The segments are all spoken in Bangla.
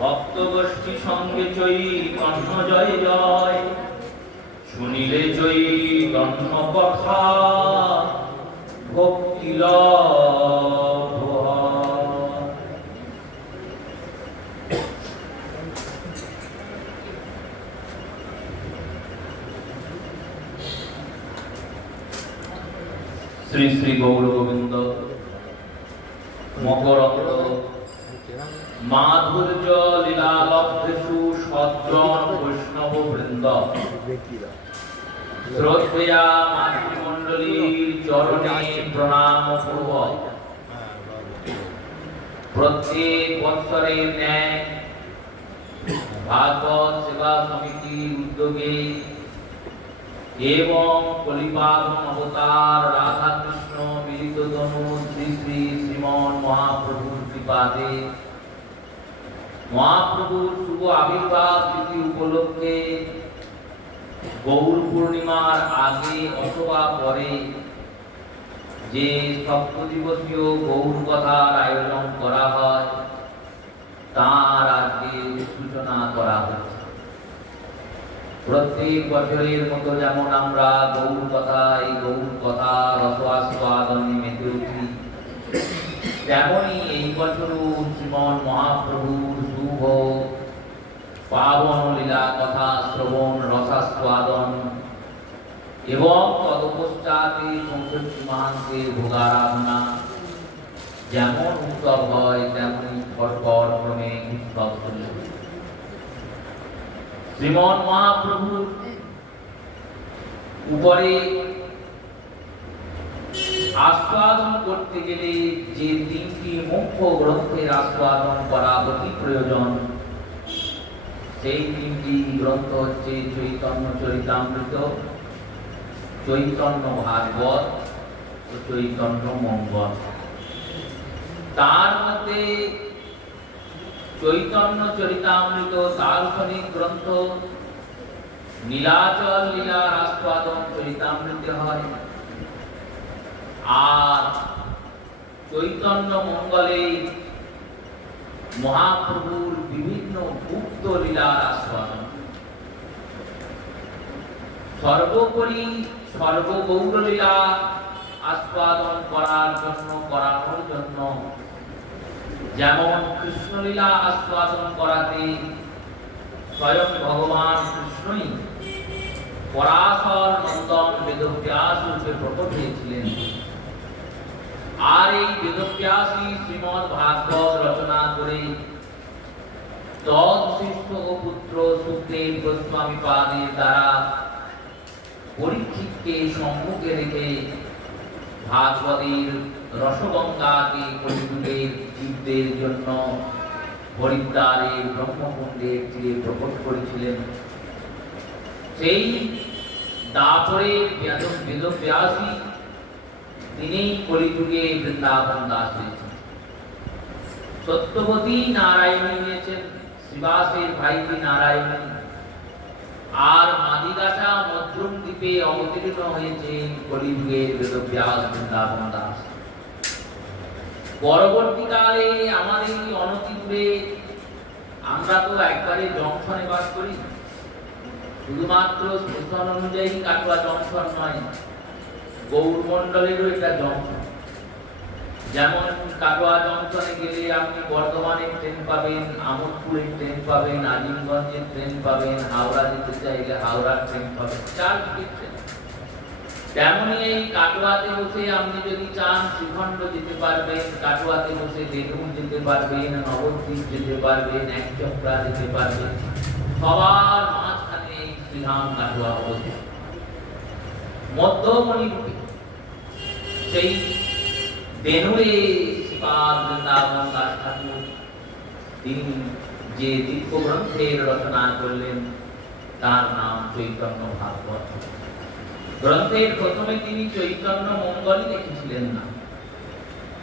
ভক্ত গোষ্ঠী সঙ্গে চৈতন্য জয় জয়, শুনিলে চৈতন্য কথা ভক্তি লাভ হয়। শ্রী শ্রী গৌর গোবিন্দ মকরন্দ মাধুর্য লীলালব্ধেষু সজ্জন বৈষ্ণব বৃন্দ, শ্রদ্ধেয়া মাতৃমণ্ডলীর চরণে প্রণাম পূর্বক প্রত্যেক বৎসরের ন্যায় ভাগবত সেবা সমিতির উদ্যোগে এবং কলিপাগম অবতার রাধাকৃষ্ণ মিলিত তনু শ্রী শ্রী শ্রীমন মহাপ্রভুর কৃপাতে মহাপ্রভুর শুভ আবির্ভাব তিথি উপলক্ষে গৌর পূর্ণিমার আগে অথবা পরে যে সপ্তদিবসীয় গৌর কথার আয়োজন করা হয় তার আজকে সূচনা করা হচ্ছে। প্রত্যেক বছরের মতো যেমন আমরা গৌর কথা এই গৌর কথা রসাস্বাদনে মেতে উঠি, তেমনি এই বছরও শ্রীমন মহাপ্রভুর শুভ পাবন লীলা কথা শ্রবণ রসাস্বাদন এবং তদপশ্চাতে ৬৪ মাহান্তের ভোগারাধনা যেমন উৎসব হয় তেমনি পরপর ক্রমে উৎসব চলে। শ্রীমন মহাপ্রভুর উপরে আস্বাদন করতে গেলে যে তিনটি মুখ্য গ্রন্থের আস্বাদন করা অতি প্রয়োজন, সেই তিনটি গ্রন্থ হচ্ছে চৈতন্য চরিতামৃত, চৈতন্য ভাগবত ও চৈতন্য মঙ্গল। তার মধ্যে চৈতন্য চরিতামৃত দার্শনিক গ্রন্থ, নীলাচল লীলার আস্বাদন চরিতামৃতে হয়, আর চৈতন্য মঙ্গলে মহাপ্রভুর বিভিন্ন গুপ্ত লীলার আস্বাদন। সর্বোপরি সর্বগৌর লীলা আস্বাদন করানোর জন্য যেমন কৃষ্ণলীলা আস্বাদন করাতে স্বয়ং ভগবান কৃষ্ণই পরাশর নন্দন বেদব্যাস রূপে প্রকট হয়েছিলেন, আর এই বেদব্যাসী শ্রীমদ্ ভাগবত রচনা করে তৎ শিষ্য ও পুত্র সুখদেব গোস্বামী পাদের দ্বারা পরীক্ষিতকে সম্মুখে রেখে ভাগবতের রসগঙ্গাকে কলিযুগের জীবদের জন্য হরিদ্বারের ব্রহ্মকুণ্ডের তীরে প্রকট করেছিলেন। সেই দাপরের বেদব্যাসী তিনি কলিযুগে বৃন্দাবন দাস হয়েছেন। সত্যবতী নারায়ণী হয়েছেন শ্রীবাসের ভাইটি নারায়ণী, আর মাদিগাছা মধ্যম দ্বীপে অবতীর্ণ হয়েছেন কলিযুগের বেদব্যাস বৃন্দাবন দাস। পরবর্তীকালে আমাদের অনতি দূরে, আমরা তো একবারে জংশনে বাস করি, শুধুমাত্র স্টেশন অনুযায়ী কাটোয়া জংশন নয়, গৌরমণ্ডলেরও একটা জংশন। যেমন কাটোয়া জংশনে গেলে আপনি বর্ধমানের ট্রেন পাবেন, আমোদপুরের ট্রেন পাবেন, আজিমগঞ্জের ট্রেন পাবেন, হাওড়া যেতে চাইলে হাওড়ার ট্রেন পাবেন, 4 দিকের ট্রেন। তেমনি এই কাটোয়াতে বসে আপনি যদি চান শ্রীখণ্ড যেতে পারবেন, কাটোয়াতে বসে বেলুন যেতে পারবেন, নবদ্বীপ যেতে পারবেন, একচক্রা যেতে পারবেন। সবার মাঝখানে শ্রীধাম কাটোয়া অবস্থিত। মধ্যমণি সেই বেনুরে শ্রীপাদ বৃন্দাবন দাস ঠাকুর তিনি যে দিব্য গ্রন্থের রচনা করলেন তার নাম চৈতন্য ভাগবত। গ্রন্থের প্রথমে তিনি চৈতন্য মঙ্গলই লিখেছিলেন না,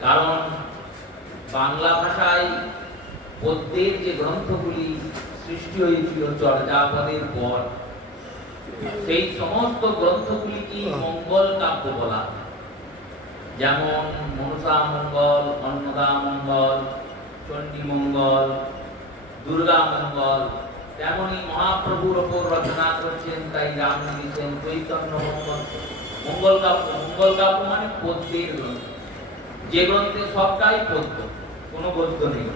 কারণ বাংলা ভাষায় পদ্যের যে গ্রন্থগুলি সৃষ্টি হয়েছিল চর্যাপদের পর, সেই সমস্ত গ্রন্থগুলিকে মঙ্গল কাব্য বলা। যেমন মনসা মঙ্গল, অন্নদা মঙ্গল, চণ্ডী মঙ্গল, দুর্গা মঙ্গল, তেমনি মহাপ্রভুর ওপর রচনা করছেন, তাই রাম লিখেছেন চৈতন্য মঙ্গল। মঙ্গল কাব্য, মঙ্গল কাব্য মানে পদ্যের গ্রন্থ, যে গ্রন্থে সবটাই পদ্য, কোনো গদ্য নেই।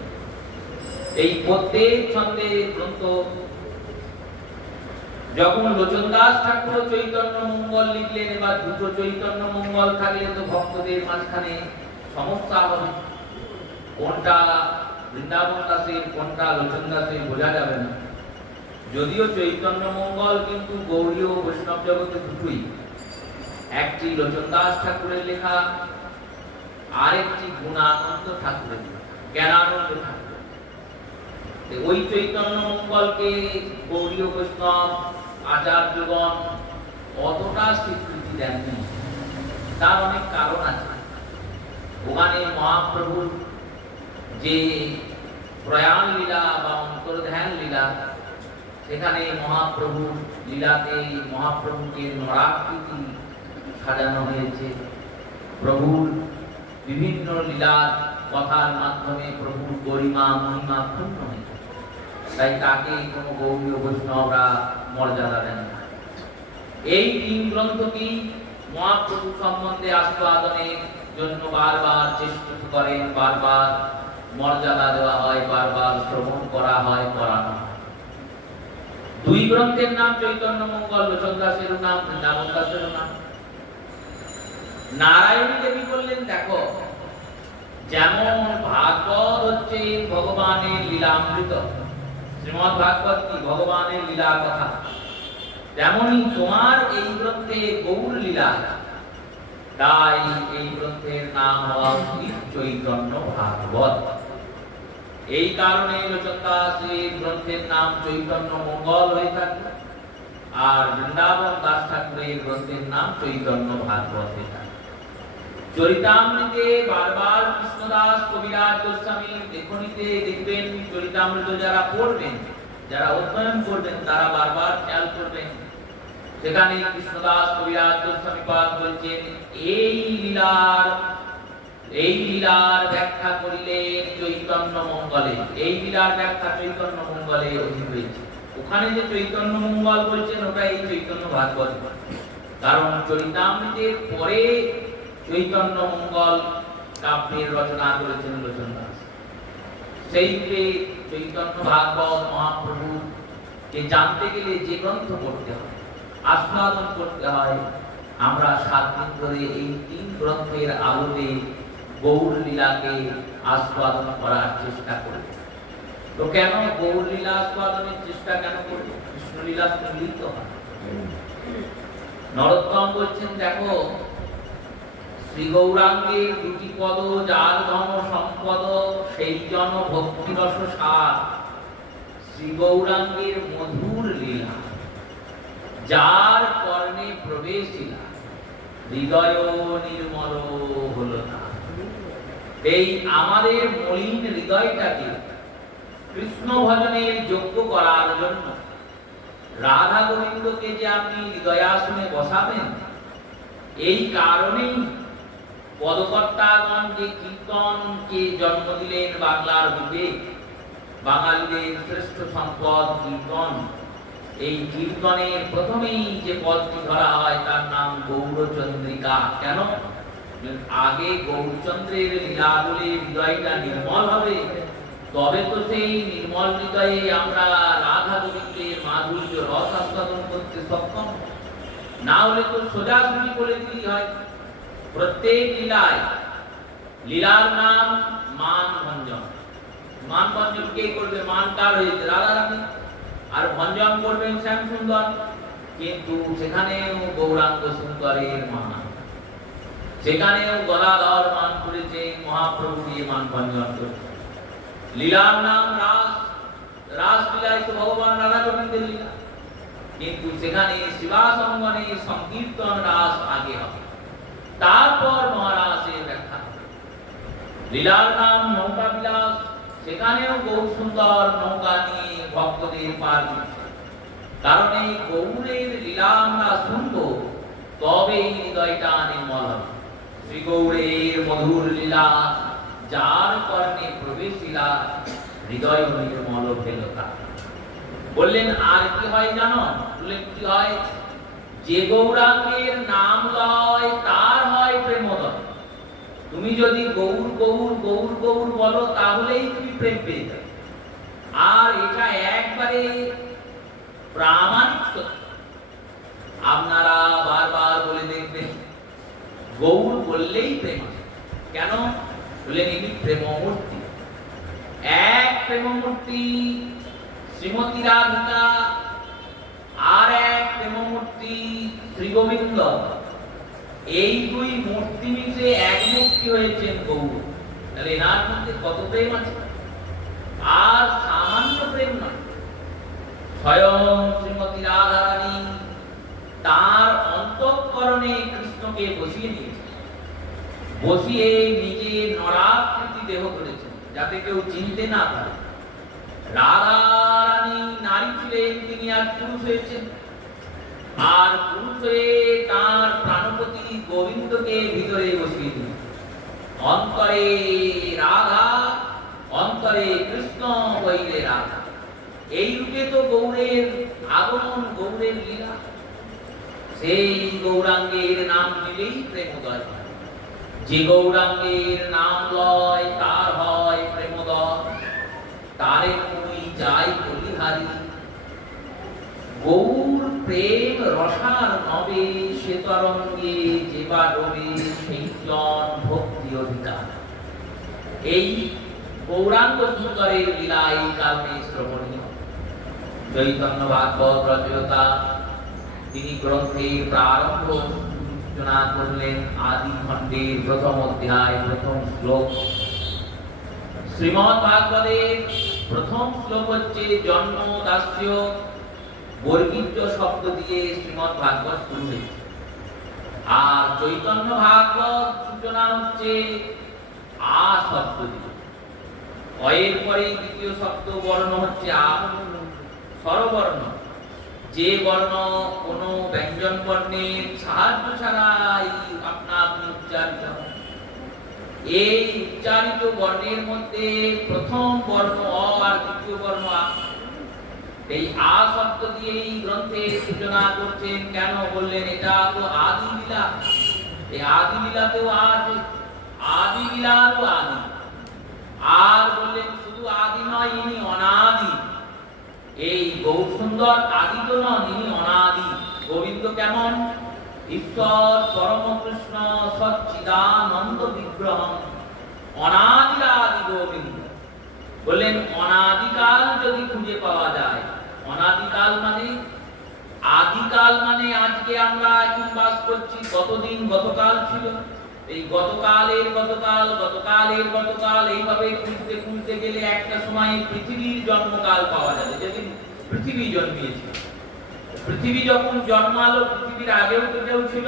এই পদ্যের ছন্দে গ্রন্থ। যখন লোচন দাস ঠাকুর চৈতন্য মঙ্গল লিখলেন, এবার দুটো চৈতন্য মঙ্গল থাকলে তো ভক্তদের মাঝখানে সমস্যা হবে, কোনটা বৃন্দাবন দাসের কোনটা লোচন দাসের বোঝা যাবে না। যদিও চৈতন্য মঙ্গল কিন্তু গৌড়ীয় বৈষ্ণব জগতে দুটোই, একটি লোচন দাস ঠাকুরের লেখা, আরেকটি গুণানন্দ ঠাকুরের লেখা, জ্ঞানানন্দ ঠাকুর। ওই চৈতন্য মঙ্গলকে গৌড়ীয় বৈষ্ণব আচার্যগণ অতটা স্বীকৃতি দেননি, তার অনেক কারণ আছে। ওখানে মহাপ্রভুর যে প্রয়াণ লীলা বা অন্তর্ধান লীলা, সেখানে মহাপ্রভুর লীলাতে মহাপ্রভুকে নরাকৃতি সাজানো হয়েছে। প্রভুর বিভিন্ন লীলার কথার মাধ্যমে প্রভুর গরিমা মহিমা পূর্ণ হয়েছে, তাই তাকে কোনো গৌড়ীয় বৈষ্ণবরা মর্যাদা দেন না। এই তিন গ্রন্থটি মহাপ্রভু সম্বন্ধে আস্বাদনের জন্য বারবার চেষ্টা করেন, বারবার মর্যাদা দেওয়া হয়, বারবার শ্রবণ করা হয়, পড়ানো হয়। দুই গ্রন্থের নাম চৈতন্য মঙ্গল, লোচন দাসের নাম, বৃন্দাবন দাসের নাম। নারায়ণী দেবী বললেন, দেখো, যেমন ভাগবত হচ্ছে ভগবানের লীলামৃত, শ্রীমদ্ ভাগবত কি ভগবানের লীলা কথা, তেমনি তোমার এই গ্রন্থে গৌর লীলা, তাই এই গ্রন্থের নাম হওয়া উচিত চৈতন্য ভাগবত। এই কারণে লোচন দাস এই গ্রন্থের নাম চৈতন্য মঙ্গল হয়ে থাকে, আর বৃন্দাবন দাস ঠাকুরের গ্রন্থের নাম চৈতন্য ভাগবত হয়ে থাকে। চরিতামৃতে বারবার কৃষ্ণদাস কবিরাজ গোস্বামীর লেখনীতে দেখবেন, চরিতামৃত যারা পড়বেন, যারা অধ্যয়ন করবেন, তারা বারবার খেয়াল করবেন, সেখানে কৃষ্ণদাস কবিরাজ গোস্বামী পাদ বলছেন, এই লীলার ব্যাখ্যা করিলে চৈতন্য মঙ্গলে, এই লীলার ব্যাখ্যা চৈতন্য মঙ্গলে অধিক হয়েছে। ওখানে যে চৈতন্য মঙ্গল বলছেন, ওটা এই চৈতন্য ভাগবত, কারণ চরিতামৃতের পরে চৈতন্য মঙ্গল কাব্যের রচনা করেছেন লোচন দাস। সেই চৈতন্য ভাগবত মহাপ্রভু কে জানতে গেলে যে গ্রন্থ পড়তে হয়, আস্বাদন করতে হয়, আমরা 7 দিন ধরে এই 3 গ্রন্থের আলোতে গৌর লীলাকে আস্বাদন করার চেষ্টা করি। তো কেন গৌর লীলা আস্বাদনের চেষ্টা কেন করি? কৃষ্ণ লীলা শুনলেই তো হয়। নরোত্তম বলছেন, দেখো, শ্রী গৌরাঙ্গের 2টি পদ, যার ধন সম্পদ সেই জন ভক্তি রস সার। শ্রী গৌরাঙ্গের মধুর লীলা, যার কর্ণে প্রবেশিলা, হৃদয় নির্মল হলো না। এই আমাদের মলিন হৃদয়টাকে কৃষ্ণ ভজনের যোগ্য করার জন্য রাধা গোবিন্দকে যে আপনি হৃদয়াসনে বসাবেন, এই কারণেই পদকর্তাগণ যে কীর্তনকে জন্ম দিলেন বাংলার বুকে। বাঙালিদের শ্রেষ্ঠ সম্পদ কীর্তন। এই কীর্তনের প্রথমেই যে পদটি ধরা হয়, তার নাম গৌরচন্দ্রিকা। কেন? আগে গৌরচন্দ্রের লীলা বলে হৃদয়টা নির্মল হবে, তবে তো সেই নির্মল হৃদয়ে আমরা রাধা গোবিন্দের মাধুর্য রস আস্বাদন করতে সক্ষম। না হলে তো সোজাসুজি বলে দিই হয়। প্রত্যেক লীলার নাম মান ভঞ্জন। মান ভঞ্জন কে করবে? মান কার হয়েছে? রাধা রানী। আর ভঞ্জন করবেন শ্যাম সুন্দর, কিন্তু সেখানেও গৌরাঙ্গ সুন্দরের মান, সেখানেও গদাধর মান করেছে, মহাপ্রভু দিয়ে মান ভঞ্জন করছে। লীলার নাম রাস। রাস লীলায় তো ভগবান রাধা গোবিন্দের লীলা, কিন্তু সেখানে শিবাসঙ্গনে সংকীর্তন রাস আগে হবে, তারপর মহারাসের ব্যাখ্যা। লীলার নাম নৌকা বিলাস, সেখানেও গৌর সুন্দর নৌকা নিয়ে ভক্তদের পার দিচ্ছে। কারণ এই গৌরের লীলা আমরা শুনবো, তবে হৃদয়টা নির্মল হবে। শ্রী গৌরের মধুর লীলা, যার কর্ণে প্রবেশিলা, হৃদয় নির্মল ভেল তার। বললেন আর কি হয় জানো? বললেন কি হয়? যে গৌরাঙ্গের নাম লয় তার হয় প্রেমোদয়। তুমি যদি গৌর গৌর গৌর গৌর বলো তাহলেই তুমি প্রেম পেয়ে যাবে। আর এটা একবারে প্রামাণিক সত্য। আপনারা বারবার বলে দেখবেন গৌর বললেই প্রেম আসে। কেন? বললেন ইনি প্রেমমূর্তি। এক প্রেমমূর্তি শ্রীমতী রাধিকা, আর এক প্রেমমূর্তি শ্রী গোবিন্দ। এই দুই মূর্তি মিশে এক মূর্তি হয়েছেন গৌর। তাহলে এনার মধ্যে কত প্রেম আছে! আর সামান্য প্রেম নয়, স্বয়ং শ্রীমতী রাধারানী তার অন্তঃকরণে কৃষ্ণকে বসিয়ে দিয়েছেন। বসিয়ে নিজে নরাকৃতি দেহ করেছেন যাতে কেউ চিনতে না পারে। রাধারানী নারী ছিলেন, তিনি আর পুরুষ হয়েছেন। আর পুরুষ হয়ে তার প্রাণপতি গোবিন্দকে ভিতরে বসিয়ে দিলেন। অন্তরে রাধা, অন্তরে কৃষ্ণ হইলে রাধা। এই রূপে তো গৌরের আগমন, গৌরের লীলা। সেই গৌরাঙ্গের নাম নিলেই প্রেমোদয় হয়। যে গৌরাঙ্গের নাম লয় তার হয় প্রেমোদয়। তারে কই যাই বলিহারি, গৌর প্রেম রসার নবে, সে তরঙ্গে যেবা ডোবে, সেই জন ভক্তি অধিকার। এই গৌরাঙ্গ সুন্দরের লীলা এই কারণে শ্রবণীয়। চৈতন্য ভাগবত রচয়িতা তিনি গ্রন্থের প্রারম্ভ সূচনা করলেন আদি খণ্ডের প্রথম অধ্যায় প্রথম শ্লোক। শ্রীমদ্ ভাগবতের প্রথম শ্লোক হচ্ছে জন্ম দাস্য বর্গীয় শব্দ দিয়ে শ্রীমদ্ ভাগবত শুরু হয়েছে। আর চৈতন্য ভাগবত সূচনা হচ্ছে আ শব্দ দিয়ে। অয়ের পরে দ্বিতীয় শব্দ বর্ণ হচ্ছে আ, স্বরবর্ণ। যে বর্ণ কোনো ব্যঞ্জন বর্ণের সাহায্য ছাড়াই আপনা আপনি উচ্চারিত হয়। এই উচ্চারিত বর্ণের মধ্যে প্রথম বর্ণ অ আর দ্বিতীয় বর্ণ আ। এই আ শব্দ দিয়ে এই গ্রন্থের সূচনা করছেন। কেন? বললেন এটা তো আদি লীলা। এই আদি লীলাতেও আছে, আদি লীলারও আদি। আর বললেন শুধু আদি নয়, ইনি অনাদি। এই গৌর সুন্দর আদি তো নন, ইনি অনাদি। গোবিন্দ কেমন? ঈশ্বর পরম কৃষ্ণ সচ্চিদানন্দ বিগ্রহ, অনাদিরাদি গোবিন্দ। বললেন অনাদিকাল যদি খুঁজে পাওয়া যায়, অনাদিকাল মানে আদিকাল মানে আজকে আমরা এখন বাস করছি, গতদিন গতকাল ছিল। এই গতকালের গতকাল, গতকালের গতকাল, এইভাবে খুঁজতে খুঁজতে গেলে একটা সময় পৃথিবীর জন্মকাল পাওয়া যাবে, যেদিন পৃথিবী জন্মিয়েছিল। পৃথিবী যখন জন্মালো, পৃথিবীর আগেও তো কেউ ছিল।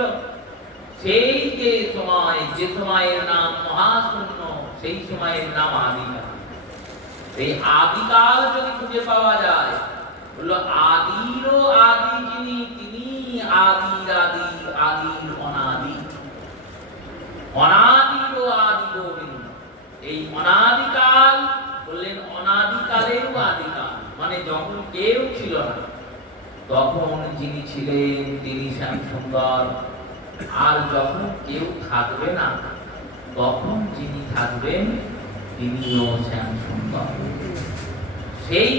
সেই যে সময়, যে সময়ের নাম মহাশূন্য, সেই সময়ের নাম আদিকাল। এই আদিকাল যদি খুঁজে পাওয়া যায়, বলল আদিরও আদি যিনি, তিনি আদির আদি, আদির অনাদি। অনাদিরও আদি গোবিন্দ। এই অনাদিকাল, বললেন অনাদিকালেরও আদিকাল, মানে যখন কেউ ছিল না তখন যিনি ছিলেন তিনি শ্যাম সুন্দর। আর যখন কেউ থাকবে না তখন যিনি থাকবেন তিনিও শ্যাম সুন্দর। সেই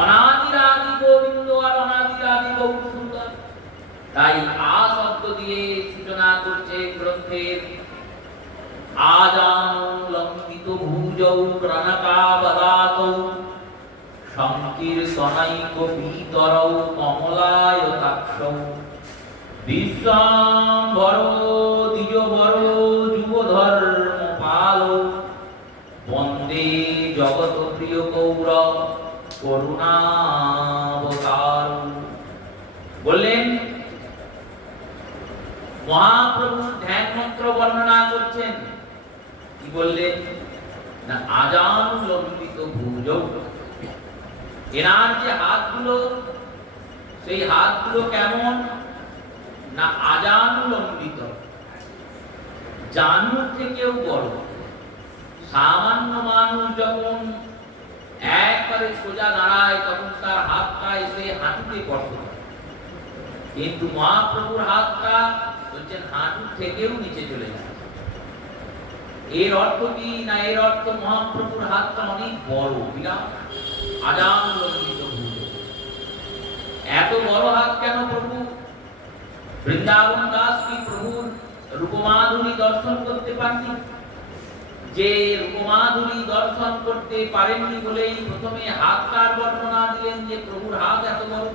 অনাদির আদি গোবিন্দ আর অনাদির আদি গৌর সুন্দর। তাই আ শব্দ দিয়ে সূচনা করছে গ্রন্থের। আজানুলম্বিত ভুজৌ প্রণকাবদাতৌ সংকীর্তনৈক পীতরৌ কমলায়তাক্ষৌ বিশ্বম্ভরো দ্বিজবরো যুবধর্মপালৌ বন্দে জগৎ প্রিয় গৌর করুণাবতার। বললেন মহাপ্রভু ধ্যান মন্ত্র বর্ণনা করছেন। কি বললেন না? আজানুলম্বিত ভুজৌ। এনার যে হাতগুলো, সেই হাতগুলো কেমন না? আজানুলম্বিত, জানুর থেকেও বড়। সামান্য মানুষ যখন একেবারে সোজা দাঁড়ায় তখন তার হাতটা এসে হাঁটুতে স্পর্শ করে, কিন্তু মহাপ্রভুর হাতটা বলছেন হাঁটু থেকেও নিচে চলে যায়। এর অর্থ কি না, এর অর্থ মহাপ্রভুর হাতটা অনেক বড়, বিরাট আজান লম্বিত ভুজ। এত বড় হাত কেন প্রভু? বৃন্দাবন দাস কি প্রভুর রূপমাধুরী দর্শন করতে পারেননি? যে রূপমাধুরী দর্শন করতে পারেননি বলেই প্রথমে হাতটার বর্ণনা দিলেন যে প্রভুর হাত এত বড়।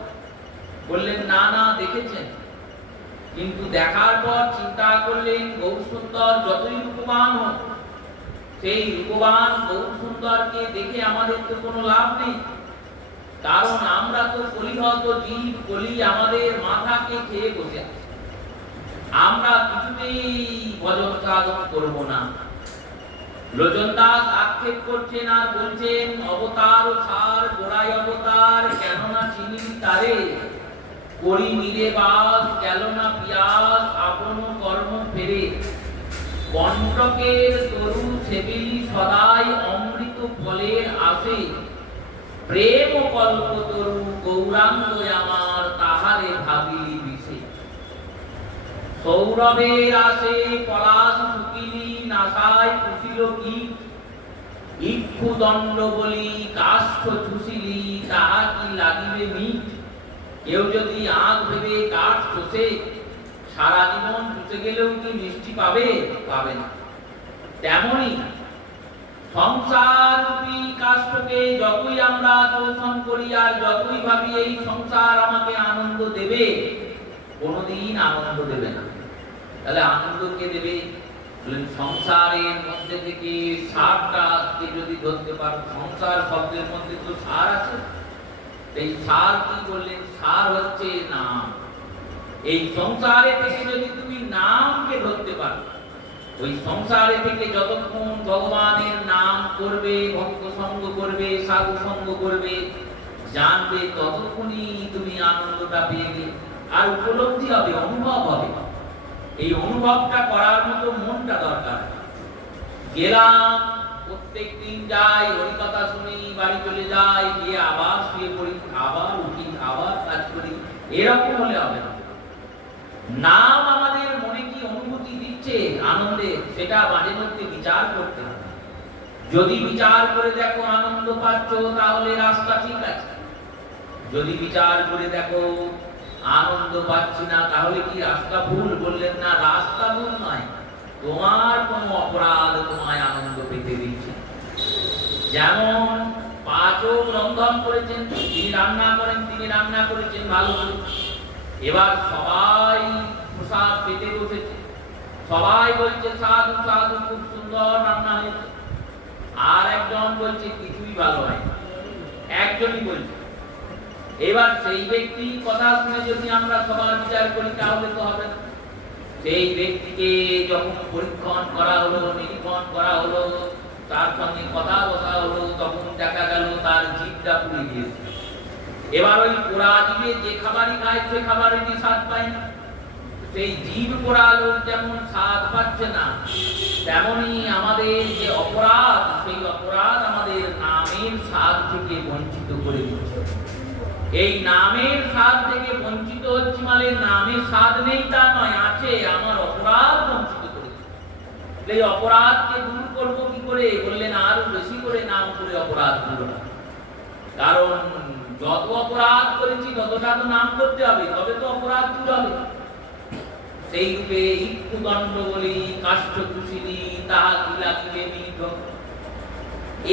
বললেন না না দেখেছেন, কিন্তু দেখার পর চিন্তা করলেন গৌর সুন্দর যতই রূপবান হোক, সেই রূপবান গৌর সুন্দরকে দেখে আমাদের তো কোনো লাভ নেই, কারণ আমরা তো কলিহত জীব, কলি আমাদের মাথাকে খেয়ে বসে আছে, আমরা কিছুতেই ভজন সাধন করব না। লোচন দাস আক্ষেপ করছেন আর বলছেন অবতার সার গোড়াই অবতার, কেননা চিনি তারে করি নিরে বাস, গেল না পিয়াস আপন কর্ম ফেরে, কণ্টকের তরু সেবিলি সদাই অমৃত ফলের আসে, প্রেম কল্প তরু গৌরাঙ্গ আমার তাহারে ভাবিলি বিষে, সৌরভের আসে পলাশ শুকিলি নাসায় পুষিল কি, ইক্ষু দণ্ড বলি কাষ্ঠ চুষিলি তাহা কি লাগিবে মিট, কেউ যদি আগ ভেবে কাঠ চষে সারা জীবন চুষে গেলেও কি মিষ্টি পাবে? পাবে না। তেমনি সংসার রূপী কাষ্ঠকে যতই আমরা চোষণ করি আর যতই ভাবি এই সংসার আমাকে আনন্দ দেবে, কোনোদিন আনন্দ দেবে না। তাহলে আনন্দ কে দেবে? সংসারের মধ্যে থেকে সারটাকে যদি ধরতে পারো, সংসার শব্দের মধ্যে তো সার আছে। এই সার কি বললেন? সার হচ্ছে নাম। এই সংসারে থেকে যদি তুমি নামকে ধরতে পারো, ওই সংসারে থেকে যতক্ষণ ভগবানের নাম করবে, ভক্ত সঙ্গ করবে, সাধু সঙ্গ করবে, জানবে, ততক্ষণই তুমি আনন্দটা পেয়ে গেলে। আর উপলব্ধি হবে, অনুভব হবে। এই অনুভবটা করার মতো মনটা দরকার। গেলাম, প্রত্যেক দিন যাই, হরিকথা শুনি, বাড়ি চলে যাই, গিয়ে আবার শুয়ে পড়ি, আবার উঠি, আবার কাজ করি, এরকম হলে হবে না। নাম আমাদের মনে কি অনুভূতি দিচ্ছে আনন্দে, সেটা মাঝে মধ্যে বিচার করতে হবে। যদি বিচার করে দেখো আনন্দ পাচ্ছ, তাহলে রাস্তা ঠিক আছে। যদি বিচার করে দেখো আনন্দ পাচ্ছি না, তাহলে কি রাস্তা ভুল? বললেন না, রাস্তা ভুল নয়, তোমার কোনো অপরাধ তোমায় আনন্দ পেতে দিচ্ছে। যেমন পাচক রন্ধন করেছেন, তিনি রান্না করেন, তিনি রান্না করেছেন ভালো করে। এবার সবাই প্রসাদ পেতে বসেছে, সবাই বলছে সাধু সাধু, খুব সুন্দর রান্না হয়েছে। আর একজন বলছে কিছুই ভালো হয়, একজনই বলছে। এবার সেই ব্যক্তি কথা শুনে যদি আমরা সবার বিচার করি, তাহলে তো হবে না। সেই ব্যক্তিকে যখন পরীক্ষণ করা হলো, নিরীক্ষণ করা হলো, তার সঙ্গে কথা বলা হলো, তখন দেখা গেল তার জিভটা পুড়ে গিয়েছে। এবার ওই পোড়া জিভে যে খাবারই খায়, সে খাবারেরই স্বাদ পায় না। সেই জীব পোড়া লোক যেমন স্বাদ পাচ্ছে না, তেমনি আমাদের যে অপরাধ, সেই অপরাধ আমাদের নামের স্বাদ থেকে বঞ্চিত করে দিচ্ছে। এই নামের স্বাদ থেকে বঞ্চিত হচ্ছে মানে নামের স্বাদ নেই তা নয়, আছে, আমার অপরাধ বঞ্চিত করে দিচ্ছে। এই অপরাধকে দূর করবো কি করে? বললেন আরো বেশি করে নাম করে অপরাধ দূর হবে। কারণ যত অপরাধ করেছি ততটা তো নাম করতে হবে, তবে তো অপরাধ দূর হবে। সেই রূপে ইক্ষু দণ্ড বলি কাষ্ঠ চুষিলি তাহা কি লাগিবে মিট,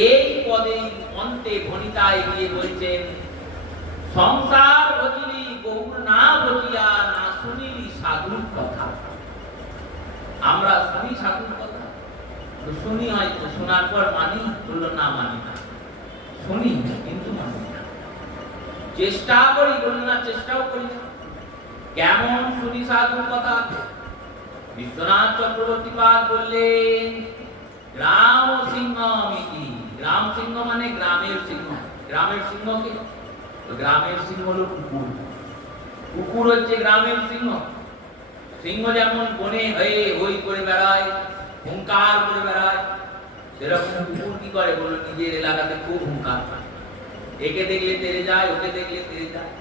এই পদে অন্তে ভণিতায় গিয়ে বলছেন সংসার ভজিলি গৌর না ভজিয়া না শুনিলি সাধুর কথা। আমরা শুনি সাধুর কথা, শুনি হয়তো, শোনার পর মানি, বললো না মানি না, শুনি কিন্তু মানি না। চেষ্টা করি, বললো না চেষ্টাও করি না। কেমন শুনি সাধুর কথা? বিশ্বনাথ চক্রবর্তী পাদ বললেন গ্রাম সিংহ মিতি। গ্রাম সিংহ মানে গ্রামের সিংহ। গ্রামের সিংহ কি? গ্রামের সিংহ হলো কুকুর। কুকুর হচ্ছে গ্রামের সিংহ। সিংহ যেমন বনে হয়ে হই করে বেড়ায়, হুঙ্কার করে বেড়ায়, সেরকম কুকুর কি করে? বলল নিজের এলাকাতে খুব হুঙ্কার করে। একে দেখলে তেড়ে যায়, ওকে দেখলে তেড়ে যায়।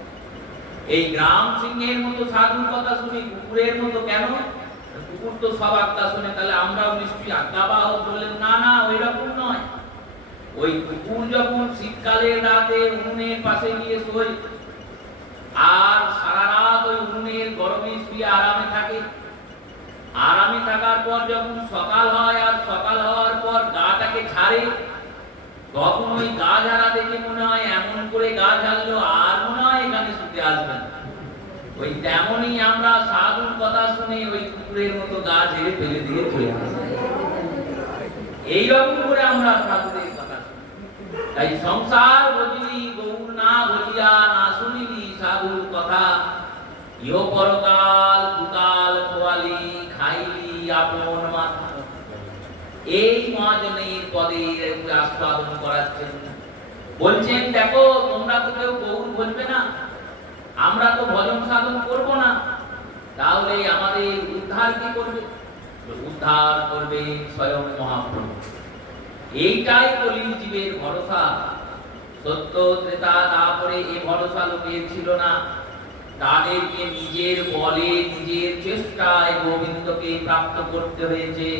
এই গ্রাম সিংহের মতো সাধুর কথা শুনি, কুকুরের মতো কেন? কুকুর তো সব আজ্ঞা শুনে, তাহলে আমরাও নিশ্চয়ই আজ্ঞাবাহক। বললেন না না, ওই রকম নয়। ওই কুকুর যখন শীতকালের রাতে উনুনের পাশে গিয়ে শোয় আর সারা রাত ওই উনুনের গরমে শুয়ে আরামে থাকে, আরামে থাকার পর যখন সকাল হয় আর সকাল হওয়ার পর গাটাকে ছাড়ে, তখন ওই গা ঝাড়া দেখে মনে হয় এমন করে গা ঝাড়লো আর মনে হয় এখানে শুতে আসবেন। ওই তেমনই আমরা সাধুর কথা শুনে ওই কুকুরের মতো গা ঝেড়ে ফেলে দিয়ে চলে আসি। এইরকম করে আমরা সাধুদের কথা শুনি। তাই সংসার বুঝলি গৌর না বলিয়া না শুনিলি সাধুর কথা, ইহ পরকাল দুকাল খোয়ালি খাইলি আপন মাথা। এই মহাজনের পদের আস্বাদন করাচ্ছেন। বলছেন দেখো, তোমরা তো কেউ গৌর বলবে না, আমরা তো ভজন সাধন করব না, তাহলে আমাদের উদ্ধার কি করবে? উদ্ধার করবে স্বয়ং মহাপ্রভু। এইটাই কলিজীবের ভরসা। সত্য ত্রেতা তারপরে এই ভরসা লোকের ছিল না। তাদেরকে নিজের বলে নিজের চেষ্টায় গোবিন্দকে প্রাপ্ত করতে হয়েছে।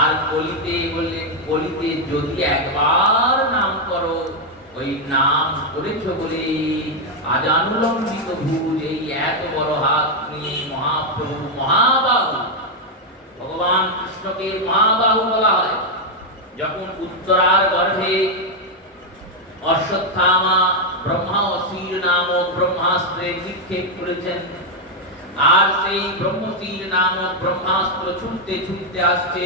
আর কলিতে বললেন, কলিতে যদি একবার নাম করো, ওই নাম করেছো বলে আজানুলম্বিত ভুজ, এই এত বড় হাত নিয়ে মহাপ্রভু মহাবাহু, ভগবান কৃষ্ণকে মহাবাহু বলা হয়। যখন উত্তরার গর্ভে অশ্বত্থামা ব্রহ্মা অসীর নামক ব্রহ্মাস্ত্রে নিক্ষেপ করেছেন, আর সেই ব্রহ্মশীল নামক ব্রহ্মাস্ত্র ছুটতে ছুটতে আসছে,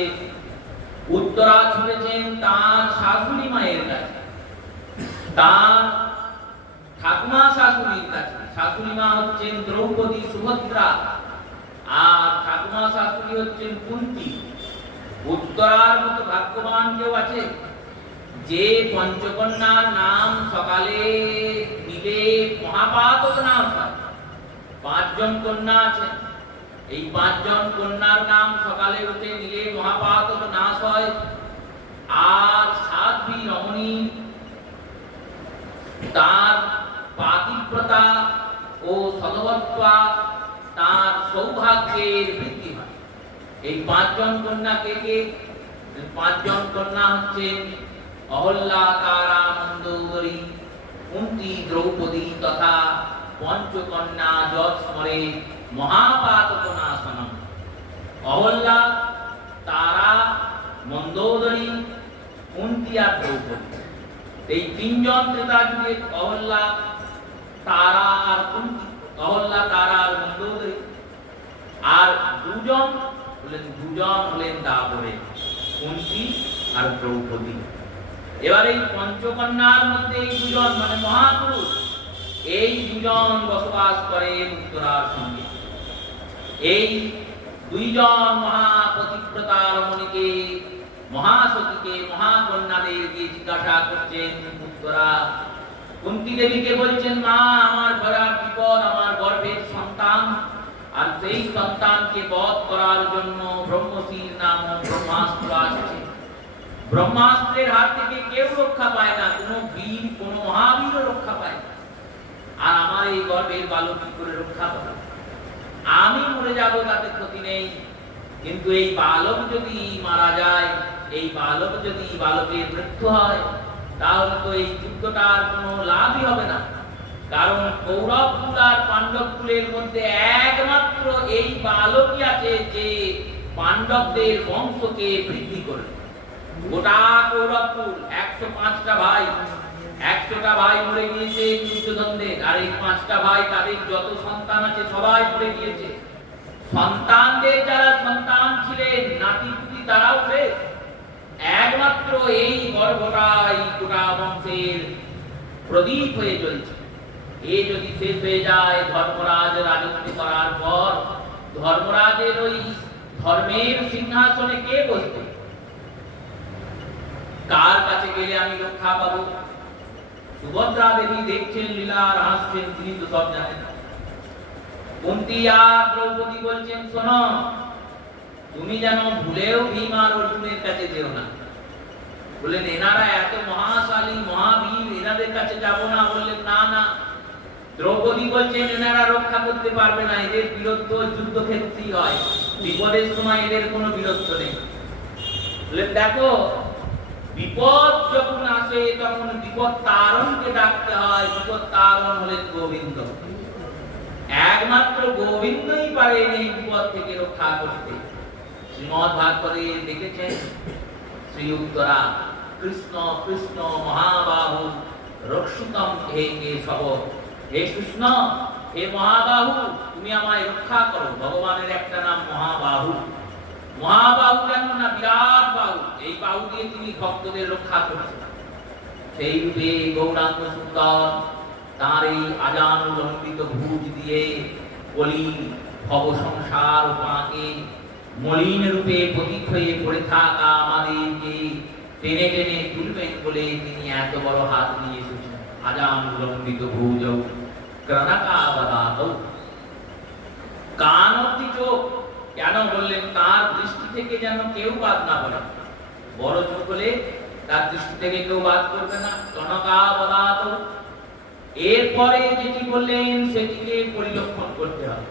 উত্তরা ছুটেছেন তার শাশুড়ি মায়ের কাছে, তার ঠাকুমা শাশুড়ির কাছে। শাশুড়ি মা হচ্ছেন দ্রৌপদী সুভদ্রা, আর ঠাকুমা শাশুড়ি হচ্ছেন কুন্তী। উত্তরার মতো ভাগ্যবান কেউ আছে যে পঞ্চকন্যার নাম সকালে নিলে মহাপাতক নাম হয়? 5 জন কন্যা আছেন, এই 5 জন কন্যার নাম সকালে উঠে নিলে মহাপাতক নাশ হয়। আর সাধ্বী রমণী তার পাতিব্রতা ও সদবত্তা, তার সৌভাগ্যের বৃদ্ধি হয়। এই 5 জন কন্যা কে কে? 5 জন কন্যা হচ্ছেন অহল্যা, তারা, মন্দোদরী, কুন্তী, দ্রৌপদী তথা পঞ্চকন্যা যৎ স্মরে মহাপাতক নাশনম। অহল্যা, তারা, মন্দোদরী, কুন্তী আর দ্রৌপদী, এই 3 জন ত্রেতা যুগে অহল্যা, তারা আর কুন্তী, অহল্যা, তারা আর মন্দোদরী। আর 2 জন হলেন দাপরে, কুন্তী আর দ্রৌপদী। এবার এই পঞ্চকন্যার মধ্যে এই 2 জন মানে মহাপুরুষ, এই 2 জন বসবাস করে উত্তরার সঙ্গে। এই 2 জন মহাপতিব্রতা রমণীকে, মহাসতীকে, মহাকন্যাদেরকে জিজ্ঞাসা করছেন উত্তরা। কুন্তী দেবীকে বলছেন, মা আমার বিরাট বিপদ, আমার গর্ভের সন্তান, আর সেই সন্তানকে বধ করার জন্য ব্রহ্মশীল নামক ব্রহ্মাস্ত্র আসছে। ব্রহ্মাস্ত্রের হাত থেকে কেউ রক্ষা পায় না, কোনো বীর, কোনো মহাবীরও রক্ষা পায় না। আর আমার এই গর্ভের বালক কি করে রক্ষা পাবে? আমি মরে যাব তাতে ক্ষতি নেই, কিন্তু এই বালক যদি মারা যায়, এই বালক যদি বালকের মৃত্যু হয়, তাহলে তো এই যুদ্ধটার কোনো লাভই হবে না। কারণ কৌরব কুল আর পাণ্ডব কুলের মধ্যে একমাত্র এই বালকই আছে যে পাণ্ডবদের বংশকে বৃদ্ধি করবে। গোটা কৌরব কুল 105টা ভাই, 100টা ভাই মরে গিয়েছে দুর্যোধনদের, আর এই 5টা ভাই তাদের যত সন্তান আছে সবাই মরে গিয়েছে। সন্তানদের যারা সন্তান ছিলেন, নাতি-পুতি, তারাও শেষ। একমাত্র এই গর্ভটাই গোটা বংশের প্রদীপ হয়ে চলছে। এ যদি শেষ হয়ে যায়, ধর্মরাজ রাজত্ব করার পর ধর্মরাজের ওই ধর্মের সিংহাসনে কে বসবে? কার কাছে গেলে আমি রক্ষা পাবো? সুভদ্রা দেবী দেখছেন লীলা আর হাসছেন, তিনি তো সব জানেন। কুন্তী আর দ্রৌপদী বলছেন, শোনো, তুমি যেন ভুলেও ভীম আর অর্জুনের কাছে যেও না। বললেন এনারা এত মহাশালী মহাবীর, এনাদের কাছে যাব না। বললেন না না, দ্রৌপদী বলছেন এনারা রক্ষা করতে পারবে না, এদের বীরত্ব যুদ্ধক্ষেত্রেই হয়, বিপদের সময় এদের কোনো বীরত্ব নেই। বললেন দেখো, বিপদ যখন আসে তখন বিপদ তারণকে ডাকতে হয়, বিপদ তারণ হলেন গোবিন্দ। একমাত্র গোবিন্দই পারেন এই বিপদ থেকে রক্ষা করতে। শ্রীমদ্ ভাগবতে দেখেছেন শ্রী উত্তরা, কৃষ্ণ কৃষ্ণ মহাবাহু রক্ষুতম হে কেশব, হে কৃষ্ণ হে মহাবাহু তুমি আমায় রক্ষা করো। ভগবানের একটা নাম মহাবাহু। মহাবাহু কেন না, বিরাট বাহু, এই বাহু দিয়ে তিনি ভক্তদের রক্ষা করেছেন। সেই রূপে গৌরাঙ্গ সুন্দর তার এই আজান লম্বিত ভুজ দিয়ে কলি ভব সংসার পাকে মলিন রূপে পতিত হয়ে পড়ে থাকা আমাদেরকে টেনে টেনে তুলবেন বলে তিনি এত বড় হাত নিয়ে এসেছেন। আজান লম্বিত ভুজ ক্রণকাবদাত, কান অব্দি চোখ। কেন বললেন? তার দৃষ্টি থেকে যেন কেউ বাদ না পড়ে। বড় চোখ হলে তার দৃষ্টি থেকে কেউ বাদ করবে না। ক্রণকাবদাত, এরপরে যেটি বললেন সেটিকে পরিলক্ষণ করতে হবে।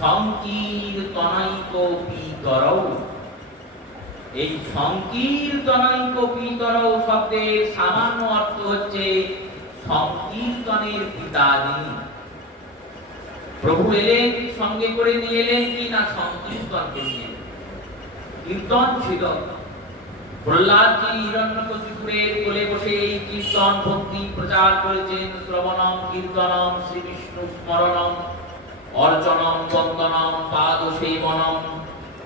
সংকীর্তনৈক পিতরৌ, এই সংকীর্তনৈক পিতরৌ শব্দের সামান্য অর্থ হচ্ছে সংকীর্তনের পিতা যিনি। প্রভু এলেন, সঙ্গে করে নিয়ে এলেন কি না সংকীর্তনকে নিয়ে এলেন। কীর্তন ছিল, প্রহ্লাদজি হিরণ্যকশিপুরের কোলে বসে এই কীর্তন ভক্তি প্রচার করেছেন। শ্রবণম কীর্তনম শ্রী বিষ্ণু স্মরণম অর্চনম বন্দনম পাদ সেবনম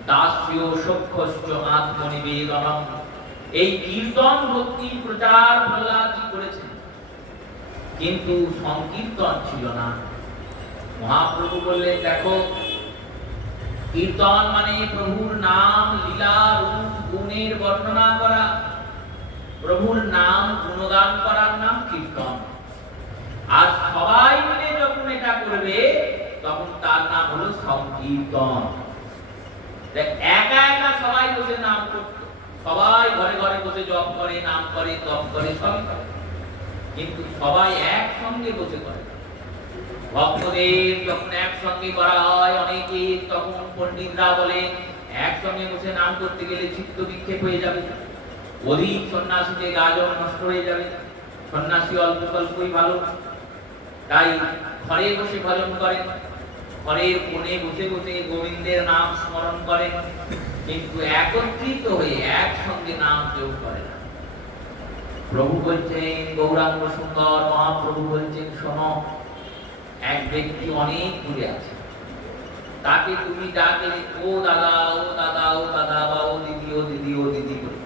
দাস্য সখ্যশ্চ আত্মনিবেদনম। এই কীর্তন ভক্তি প্রচার প্রহ্লাদজি করেছেন, কিন্তু সংকীর্তন ছিল না। মহাপ্রভু বললেন দেখো, কীর্তন মানে প্রভুর নাম লীলা রূপ গুণের বর্ণনা করা, প্রভুর নাম গুণগান করার নাম কীর্তন। আর সবাই মিলে যখন এটা করবে তখন তার নাম হলো সংকীর্তন। একা একা সবাই বসে নাম করত, সবাই ঘরে ঘরে বসে জপ করে, নাম করে, তপ করে, সবই করে, কিন্তু সবাই একসঙ্গে বসে করে। ভক্তদের যখন একসঙ্গে করা হয় অনেকে, তখন পণ্ডিতরা বলেন একসঙ্গে বসে নাম করতে গেলে চিত্ত বিক্ষেপ হয়ে যাবে, অধিক সন্ন্যাসীতে গাজন নষ্ট হয়ে যাবে। সন্ন্যাসী অল্প স্বল্পই ভালো, তাই ঘরে বসে ভজন করেন, ঘরের কোণে বসে বসে গোবিন্দের নাম স্মরণ করেন, কিন্তু একত্রিত হয়ে একসঙ্গে নাম কেউ করে না। প্রভু বলছেন, গৌরাঙ্গ সুন্দর মহাপ্রভু বলছেন শোনো, এক ব্যক্তি অনেক দূরে আছে, তাকে তুমি ডাকে ও দাদা ও দাদা ও দাদা বা ও দিদি ও দিদি ও দিদি করে,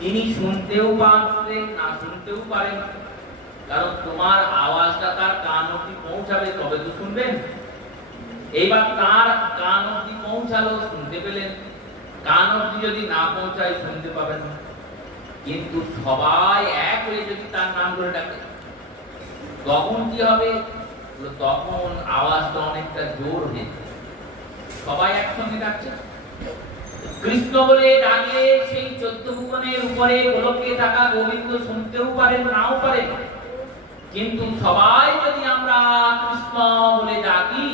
তিনি শুনতেও পারেন না শুনতেও পারেন, কারণ তোমার আওয়াজটা তার কান অবধি পৌঁছাবে তবে তো শুনবেন। এইবার তার কান অবধি পৌঁছালো, শুনতে পেলেন, কান অবধি যদি না পৌঁছায় শুনতে পাবেন না। কিন্তু সবাই এক হয়ে যদি তার নাম করে ডাকে তখন কি হবে? তখন আওয়াজটা অনেকটা জোর হয়ে যাবে, সবাই একসঙ্গে ডাকছে। কৃষ্ণ বলে ডাকলে সেই 14 ভুবনের উপরে গোলকে থাকা গোবিন্দ শুনতেও পারেন নাও পারেন, কিন্তু সবাই যদি আমরা কৃষ্ণ বলে ডাকি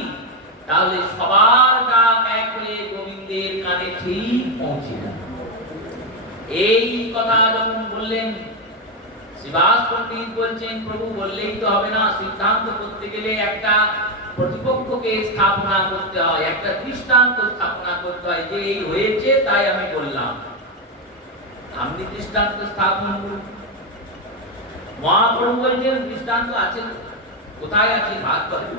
তাহলে সবার ডাক এক হয়ে গোবিন্দের কানে ঠিক পৌঁছে যাবে। এই কথা যখন বললেন, শ্রীবাস পণ্ডিত বলছেন প্রভু বললেই তো হবে না, সিদ্ধান্ত করতে গেলে একটা প্রতিপক্ষকে স্থাপনা করতে হয়, একটা দৃষ্টান্ত স্থাপনা করতে হয় যে এই হয়েছে তাই আমি বললাম। আপনি দৃষ্টান্ত স্থাপন করুন। মহাপ্রভু বলছেন দৃষ্টান্ত আছে, কোথায় আছে? ভাগবতে।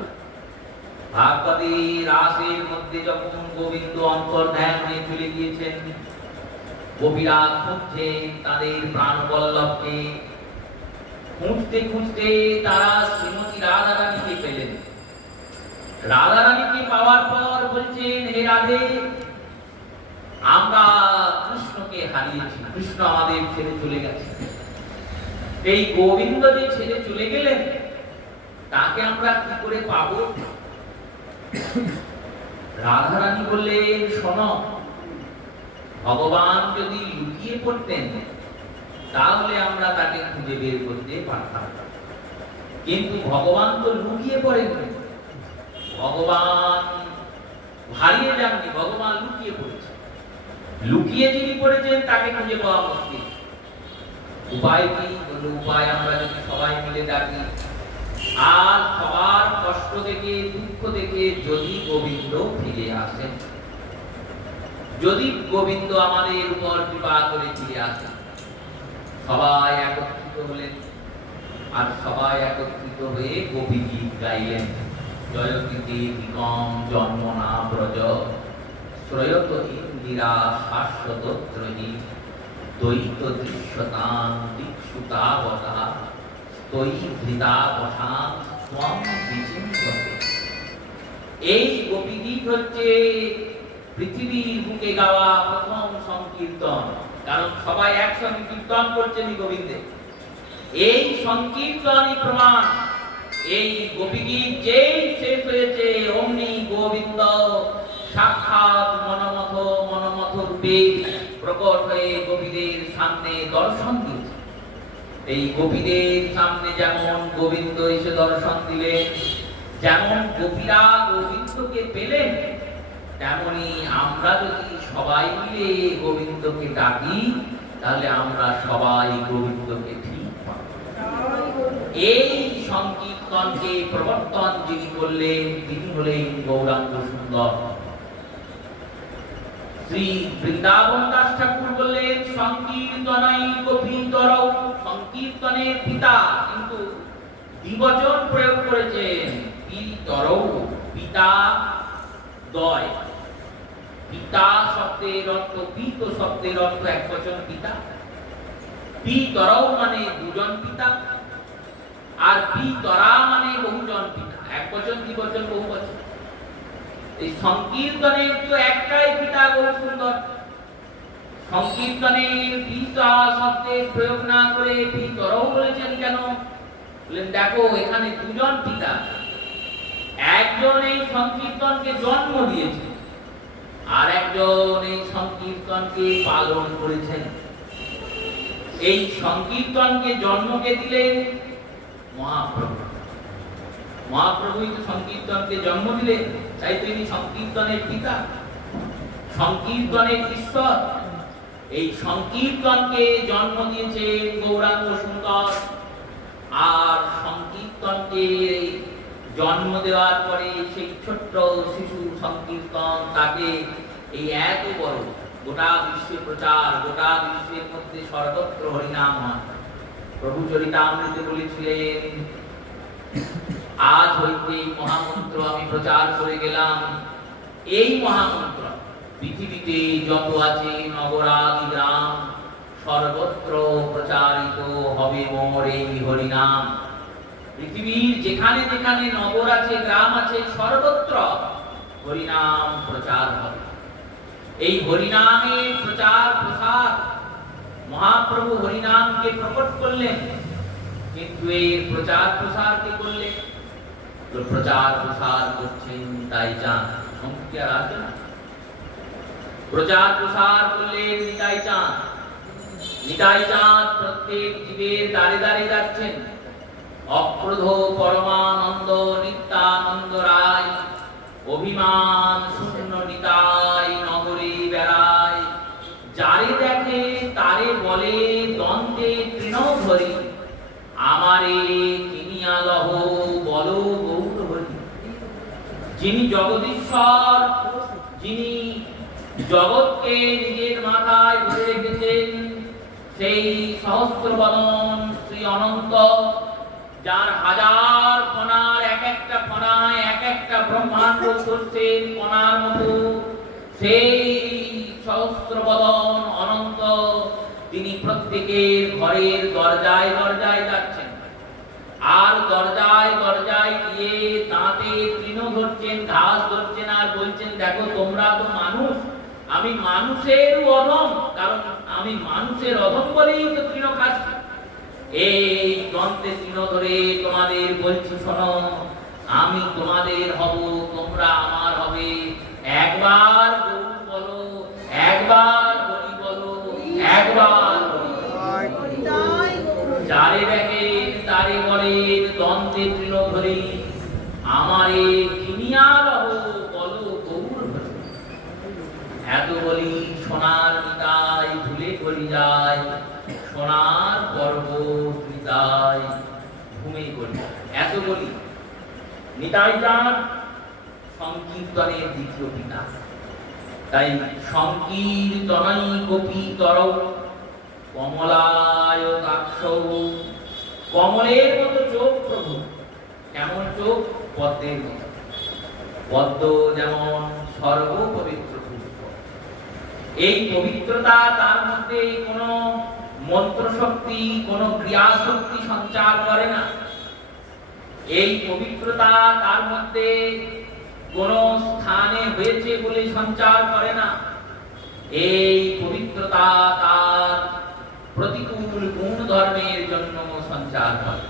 ভাগবতে রাসের মধ্যে যখন গোবিন্দ অন্তর্ধান হয়ে চলে গিয়েছেন, গোপীরা খুঁজছে তাদের প্রাণবল্লভকে, খুঁজতে খুঁজতে তারা শ্রীমতী রাধারানীকে পেলেন। রাধারানীকে পাওয়ার পর বলছেন, হে রাধে, আমরা কৃষ্ণকে হারিয়েছি, কৃষ্ণ আমাদের ছেড়ে চলে গেছে। এই গোবিন্দ যে ছেড়ে চলে গেলেন তাকে আমরা কি করে পাবো? রাধারানী বললেন শোনো, ভগবান যদি লুকিয়ে পড়তেন তাহলে আমরা তাকে খুঁজে বের করতে পারতাম, কিন্তু ভগবান তো লুকিয়ে পড়েননি, ভগবান হারিয়ে যাননি, ভগবান লুকিয়ে পড়েছে। লুকিয়ে যিনি পড়েছেন তাকে খুঁজে পাওয়া মুশকিল। উপায় কি? বলল উপায় আমরা যদি সবাই মিলে ডাকি আর সবার কষ্ট দেখে দুঃখ দেখে যদি গোবিন্দ ফিরে আসেন, যদি গোবিন্দ আমাদের উপর কৃপা করে ফিরে আসেন, সবাই একত্রিত হলেন আর সবাই একত্রিত হয়ে গোপী গীত গাইলেন। জয়তীতে বিকম জন্মনা ব্রজ শ্রয়ত ইন্দিরা শাশ্বতত্রহি দ্বৈত দৃশ্যতাং দীক্ষুতাবতা স্তৈ ধৃতা বসাং স্বং বিচিন্ত্যতে। এই গোপী গীত হচ্ছে পৃথিবীর বুকে গাওয়া প্রথম সংকীর্তন, কারণ সবাই একসঙ্গে কীর্তন করছেন গোবিন্দের। এই সংকীর্তনই প্রমাণ। এই গোপী গীত যেই শেষ হয়েছে অমনি গোবিন্দ সাক্ষাৎ মনমথ রূপে প্রকট হয়ে গোপীদের সামনে দর্শন দিয়েছে। এই গোপীদের সামনে যেমন গোবিন্দ এসে দর্শন দিলেন, যেমন গোপীরা গোবিন্দকে পেলেন, তেমনি আমরা যদি সবাই মিলে গোবিন্দকে ডাকি তাহলে আমরা সবাই গোবিন্দকে ঠিক পাব। এই সংকীর্তনকে প্রবর্তন যিনি করলেন তিনি হলেন গৌরাঙ্গ সুন্দর। শ্রী বৃন্দাবন দাস ঠাকুর বললেন সংকীর্তনাই গোপীতরৌ, সংকীর্তনের পিতা, কিন্তু দ্বিবচন প্রয়োগ করেছেন পিতরৌ, পিতা দ্বয়। পিতা শব্দের অর্থ, পিত শব্দের অর্থ একবচন পিতা, পিতরৌ মানে দুজন পিতা, আর পিতরা মানে বহুজন পিতা, একবচন দ্বিবচন বহুবচন। এই সংকীর্তনের তো একটাই পিতা গৌরসুন্দর। সংকীর্তনের পিতা শব্দের প্রয়োগ না করে পিতরৌ বলেছেন কেন? বলেন দেখো এখানে দুজন পিতা, একজন এই সংকীর্তনকে জন্ম দিয়েছে আর একজন এই সংকীর্তনকে পালন করেছেন। এই সংকীর্তনকে জন্মকে দিলেন মহাপ্রভু। মহাপ্রভুই তো সংকীর্তনকে জন্ম দিলেন, তাই তিনি সংকীর্তনের পিতা, সংকীর্তনের ঈশ্বর। এই সংকীর্তনকে জন্ম দিয়েছে গৌরাঙ্গ সুন্দর, আর সংকীর্তনকে জন্ম দেওয়ার পরে সেই ছোট্ট শিশু সংকীর্তন তাকে এই এত বড় গোটা বিশ্বে প্রচার, গোটা বিশ্বের মধ্যে সর্বত্র হরিনাম হয়। প্রভু চরিতামৃতে বলেছিলেন আজ হইতে এই মহামন্ত্র আমি প্রচার করে গেলাম। এই মহামন্ত্র পৃথিবীতে যত আছে নগরাদি গ্রাম সর্বত্র প্রচারিত হবে মোর এই হরিনাম। পৃথিবীর যেখানে যেখানে নগর আছে, গ্রাম আছে, সর্বত্র হরিনাম প্রচার হবে। এই হরিনামের প্রচার প্রসার, মহাপ্রভু হরিনামকে প্রকট করলেন, কিন্তু এর প্রচার প্রসার কে করলেন? প্রচার প্রসার করছেন তাই চান, সংখ্যা আর আছে না। প্রচার প্রসার করলেন নিতাই চাঁদ। নিতাই চাঁদ প্রত্যেক জীবের দ্বারে দ্বারে যাচ্ছেন। অক্রোধ পরমানন্দ নিত্যানন্দ রায় অভিমান শূন্য নিতাই নগরে বেড়ায়। যারে দেখে তারে বলে দ্বন্দ্বে তৃণধরি, আমারে কিনিয়া লহ বল গৌর হরি। যিনি জগদীশ্বর, যিনি জগৎকে নিজের মাথায় ধরে রেখেছেন, সেই সহস্রবদন শ্রী অনন্ত, যার হাজার কণার এক একটা কণায় এক একটা ব্রহ্মাণ্ড করছেন কণার মতো, সেই সহস্রবদন অনন্ত তিনি প্রত্যেকের ঘরের দরজায় দরজায় যাচ্ছেন, আর দরজায় দরজায় গিয়ে দাঁতে তৃণ ধরছেন, ঘাস ধরছেন, আর বলছেন দেখো তোমরা তো মানুষ, আমি মানুষের অধম, কারণ আমি মানুষের অধম বলেই তো তৃণ খাচ্ছি। এই দন্তে তৃণ ধরে তোমাদের বলছি শোনো, আমি তোমাদের হব, তোমরা আমার হবে। একবার গৌর বলো, একবার হস্তে তৃণধরি আমারে কিনিয়া লহ বল গৌর হরি। এত বলি সোনার নিতাই ভুলে করি যায়, সোনার পর্বত নিতাই ভূমি করি। এত বলি নিতাই যান সংকীর্তনের দ্বিতীয় পিতা। তাই সংকীর্তনই গোপীতর কমলায় কাক্ষ। কমলের মতো চোখ প্রভু। কেমন চোখ? পদ্মের মতো। পদ্ম যেমন সর্বপবিত্র পুষ্প। এই পবিত্রতা তার মধ্যে কোনো মন্ত্র শক্তি, কোনো ক্রিয়া শক্তি সঞ্চার করে না। এই পবিত্রতা তার মধ্যে কোন স্থানে হয়েছে বলে সঞ্চার করে না। এই পবিত্রতা তার প্রতিকূল গুণ ধর্মের জন্য সঞ্চার করে।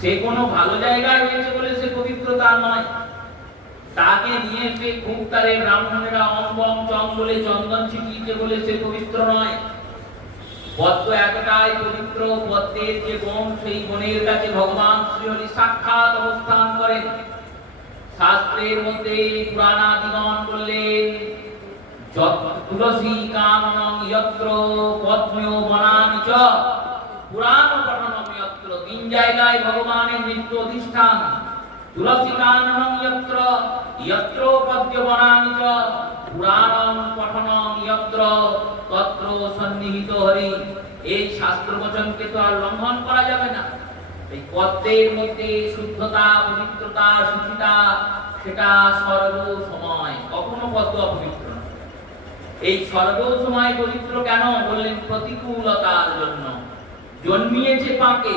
সে কোনো ভালো জায়গায় হয়েছে বলে সে পবিত্রতা নয়। তাকে নিয়ে সে খুব তারে ব্রাহ্মণেরা অম বম চম বলে চন্দন ছিটিয়েছে বলে সে পবিত্র নয়। পদ্ম এতটাই পবিত্র, পদ্মের যে বন, সেই বনের কাছে ভগবান শ্রীহরি সাক্ষাৎ অবস্থান করেন। শাস্ত্রের মধ্যে পুরাণাদিগণ বললেন তুলসী কাননং যত্র পদ্মেও বনানি চ পুরাণ পঠনম যত্র। তিন জায়গায় ভগবানের নিত্য অধিষ্ঠান। তুলসী কাননং যত্র যত্র পদ্ম বনানি চ পুরাণং পঠনং যত্র তত্র সন্নিহিত হরি। এই শাস্ত্র বচনকে তো আর লঙ্ঘন করা যাবে না। এই পদ্মের মধ্যে শুদ্ধতা, পবিত্রতা, শুচিতা, সেটা সর্বসময়, কখনো পদ্ম অপবিত্র নয়। এই সর্বসময় পবিত্র কেন বললেন? প্রতিকূলতার জন্য। জন্মিয়েছে পাকে,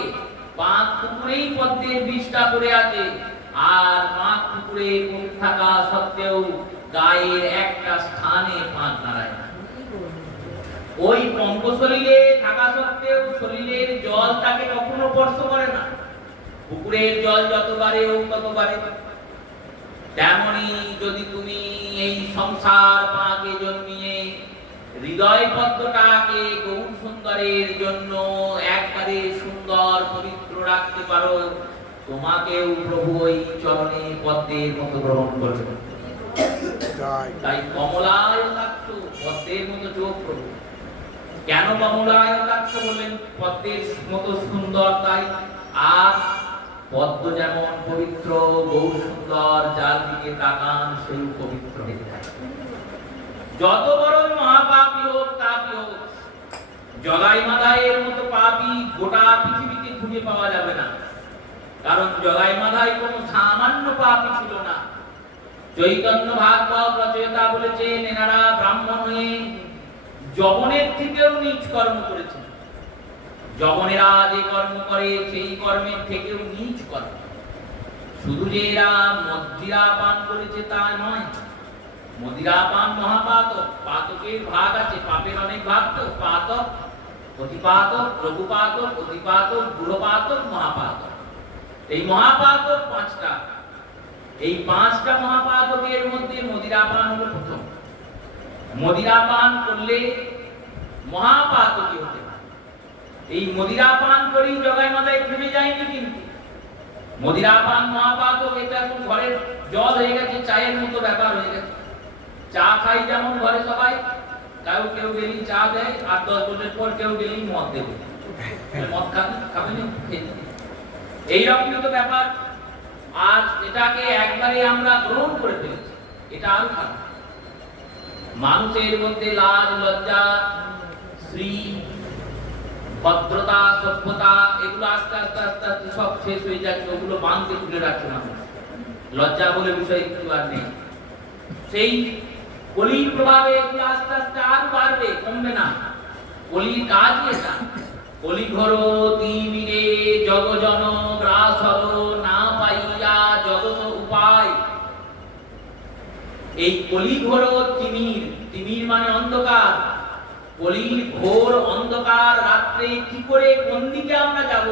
পাক পুকুরেই পদ্মের বীজটা পড়ে আছে। আর পাক পুকুরে পড়ে থাকা সত্ত্বেও গায়ের একটা স্থানে পাক দাঁড়ায় না। ওই পঙ্ক শরীরে থাকা সত্ত্বেও শরীরের জল তাকে কখনো স্পর্শ করে না। পুকুরের জল যত বাড়ে ও তত বাড়ে। তেমনি যদি তুমি এই সংসার পাকে জন্মিয়ে হৃদয় পদ্মটাকে গৌর সুন্দরের জন্য একবারে সুন্দর পবিত্র রাখতে পারো, তোমাকেও প্রভু ওই চরণে পদ্মের মতো গ্রহণ করবে। তাই কমলায় কাক্ষ, পদ্মের মতো চোখ প্রভু। কেন কমলায় কাক্ষ বললেন? পদ্মের মতো সুন্দর তাই। আর পদ্ম যেমন পবিত্র, গৌর সুন্দর, যার দিকে তাকান সেই পবিত্র হয়ে যায়। যত বড় মহাপাপী হোক তাপী হোক, জগাই মাধাইয়ের মতো পাপী গোটা পৃথিবীতে খুঁজে পাওয়া যাবে না। কারণ জগাই মাধাই কোনো সামান্য পাপী ছিল না। চৈতন্য ভাগবত রচয়িতা বলেছেন এনারা ব্রাহ্মণ হয়ে যবনের থেকেও নীচ কর্ম করেছেন। যবনেরা যে কর্ম করে সেই কর্মের থেকেও নীচ কর্ম। শুধু যে এরা মদিরা পান করেছে তা নয়। মদিরা পান মহাপাতক। পাতকের ভাগ আছে, পাপের অনেক ভাগ তো। পাতক, অতিপাতক, লঘুপাতক, অতিপাতক, গুরুপাতক, মহাপাতক। এই মহাপাতক পাঁচটা। এই পাঁচটা মহাপাতকের মধ্যে মদিরা পান হলো প্রথম। মদিরা পান করলে মহাপাতকই হতে পারে। এই মদিরা পান করেই জগাই মাথায় থেমে যায়নি কিন্তু। মদিরা পান মহাপাতক, এটা এখন ঘরের জল হয়ে গেছে, চায়ের মতো ব্যাপার হয়ে গেছে। চা খাই যেমন ঘরে সবাই, কেউ গেলি চা দেয়, আর 10 বছর পর কেউ গেলি মদ দেবে। মদ খাবে না, এইরকম তো ব্যাপার। আর এটাকে একবারে আমরা গ্রহণ করে ফেলেছি। এটা আরো খারাপ। মানুষের মধ্যে লাজ, লজ্জা, শ্রী, ভদ্রতা, সভ্যতা, এগুলো আস্তে আস্তে আস্তে আস্তে সব শেষ হয়ে যাচ্ছে। ওগুলো বাঁধতে তুলে রাখছে না। লজ্জা বলে বিষয় কিছু আর নেই। সেই কলির প্রভাবে এগুলো আস্তে আস্তে আর বাড়বে, কমবে না। কলির কাজই এটা। কলি ঘর তিমিরে জগজন গ্রাস হল না পাইয়া জগত উপায়। এই কলি ঘোর তিমির, তিমির মানে অন্ধকার। কলির ঘোর অন্ধকার রাত্রে কি করে কোন দিকে আমরা যাব?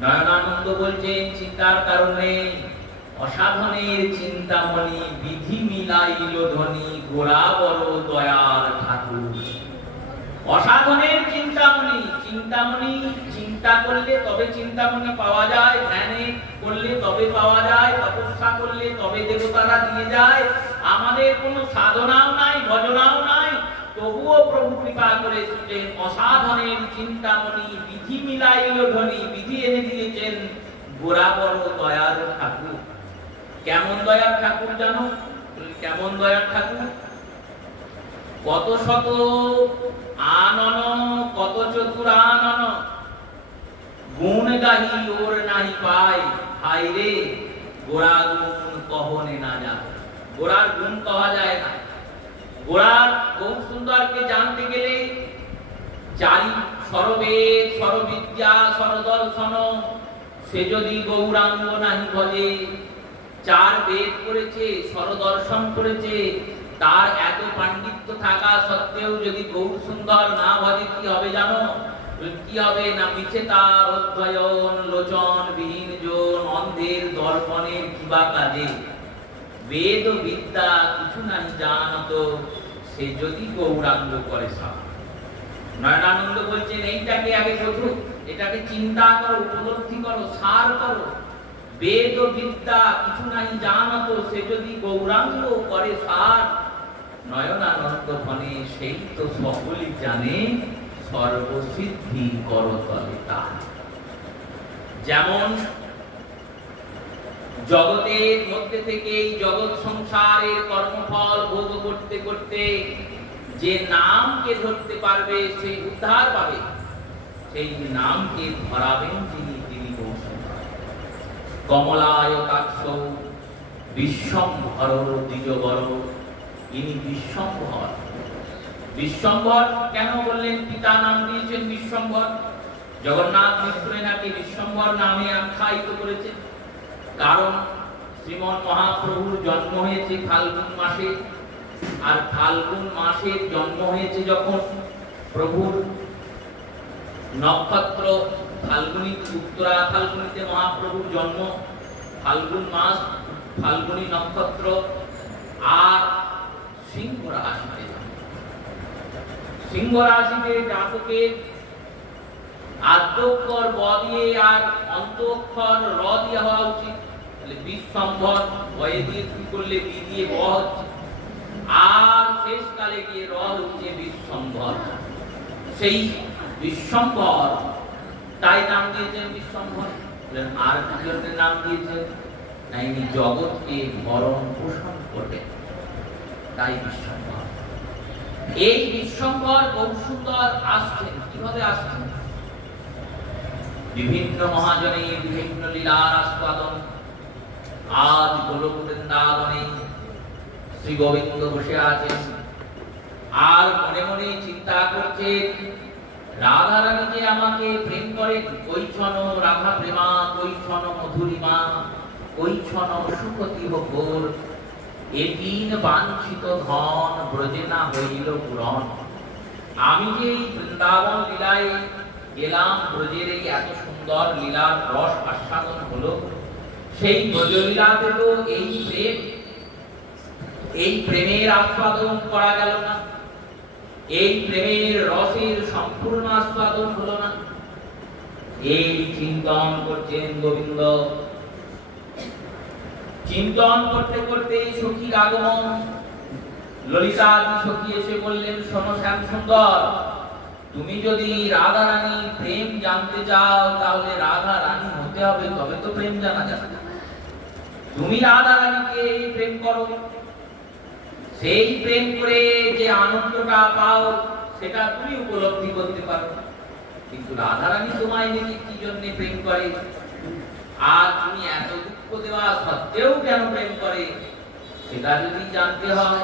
নয়নানন্দ বলছেন চিন্তার কারণে অসাধনের চিন্তামণি বিধি মিলাইল ধনী গোড়া বড় দয়ার ঠাকুর। অসাধনের চিন্তামণি, চিন্তামণি চিন্তা চিন্তা করলে তবে চিন্তামণি পাওয়া যায়, ধ্যানে করলে তবে পাওয়া যায়, তপস্যা করলে তবে দেবতারা দিয়ে যায়। আমাদের কোনো সাধনাও নাই, ভজনাও নাই, তবুও প্রভু কৃপা করেছিলেন। অসাধনের চিন্তামণি বিধি মিলাইল ধ্বনি, বিধি এনে দিয়েছেন গোরা বড় দয়ার ঠাকুর। কেমন দয়ার ঠাকুর জানো? কেমন দয়ার ঠাকুর? কত শত আনন, কত চতুরানন, গুণ গাহি ওর নাহি পায়, হাই রে গোড়া গুণ কহনে না যায়। গোড়ার গুণ কহা যায় না। গোড়ার গৌর সুন্দরকে জানতে গেলে চারি সরবেদ, সরবিদ্যা, সরদর্শন, সে যদি গৌরাঙ্গ নাহি ভজে। চার বেদ করেছে, সরদর্শন করেছে, তার এত পাণ্ডিত্য থাকা সত্ত্বেও যদি গৌর সুন্দর না ভজে কি হবে জানো? কি হবে না? মিছে তার অধ্যয়ন, লোচন বিহীন জন, অন্ধের দর্পণের কিবা কাজে। বেদ ও বিদ্যা কিছু নাই জানত, সে যদি গৌরাঙ্গ করে সব। নয়নানন্দ বলছেন এইটাকে আগে বোঝো, এটাকে চিন্তা করো, উপলব্ধি করো, সার করো। বেদ ও বিদ্যা কিছু নাই জানত, সে যদি গৌরাঙ্গ করে সার। নয়নানন্দ ফনে সেই তো সকলই জানে, সর্বসিদ্ধি করতলে তার। যেমন জগতের মধ্যে থেকে জগৎ সংসারের কর্মফল ভোগ করতে করতে যে নামকে ধরতে পারবে সে উদ্ধার পাবে, সেই নামকে ধরাবেন যিনি, তিনি গৌরসুন্দর। কমলায়তাক্ষ বিশ্বম্ভর দ্বিজবর, ইনি বিশ্বম্ভর। বিশ্বম্ভর কেন বললেন? পিতা নাম দিয়েছেন বিশ্বম্ভর। জগন্নাথ মিশ্র নাকি বিশ্বম্ভর নামে আখ্যায়িত করেছেন। কারণ শ্রীমন মহাপ্রভুর জন্ম হয়েছে ফাল্গুন মাসে, আর ফাল্গুন মাসের জন্ম হয়েছে যখন প্রভুর নক্ষত্র ফাল্গুনী, উত্তরা ফাল্গুনীতে মহাপ্রভুর জন্ম, ফাল্গুন মাস, ফাল্গুনী নক্ষত্র, আর সিংহ রাশিতে। সিংহ রাশিতে জাতকের আদ্যক্ষর ব দিয়ে আর অন্তঃক্ষর র দিয়ে হওয়া উচিত। তাহলে বিশ্বম্ভর বয়ে দিয়ে শুরু করলে বি দিয়ে ব হচ্ছে, আর শেষকালে গিয়ে র হচ্ছে বিশ্বম্ভর। সেই বিশ্বম্ভর তাই নাম দিয়েছেন বিশ্বম্ভর। আর কি জন্য নাম দিয়েছেন? না, ইনি জগৎকে ভরণ পোষণ করবেন, তাই বিশ্বম্ভর। এই বিশ্বম্ভর গৌরসুন্দর আসছেন। কিভাবে আসছেন? বিভিন্ন মহাজনে বিভিন্ন লীলার আস্বাদন। আজ গোলক বৃন্দাবনে শ্রী গোবিন্দ বসে আছেন, আর মনে মনে চিন্তা করছেন রাধা রানী যে আমাকে প্রেম করেন, কৈছন রাধা প্রেমা, কৈছন মধুরিমা, কৈছন সুখতি ভোর, এ তিন বাঞ্ছিত ধন ব্রজে না হইল পূরণ। আমি যে এই বৃন্দাবন লীলায় গেলাম, ব্রজের এই এত সুন্দর লীলার রস আস্বাদন হলো, সেই ব্রজলীলাতে তো এই প্রেম, এই প্রেমের আস্বাদন করা গেল না, এই প্রেমের রসের সম্পূর্ণ আস্বাদন হলো না। এই চিন্তন করছেন গোবিন্দ। চিন্তন করতে করতে সখীর আগমন। ললিতা সখী এসে বললেন, শোনো শ্যাম সুন্দর, তুমি যদি রাধা রানী প্রেম জানতে চাও তাহলে রাধা রানী হতে হবে, তবে তো প্রেম জানা যাবে। তুমি রাধা রানীকে প্রেম করো, সেই প্রেম করে যে আনন্দটা পাও সেটা তুমি উপলব্ধি করতে পারো। কিন্তু রাধা রানী তোমায় দেখে কি জন্য প্রেম করে, আর তুমি এত দুঃখ দেওয়া সত্ত্বেও কেন প্রেম করে, সেটা যদি জানতে হয়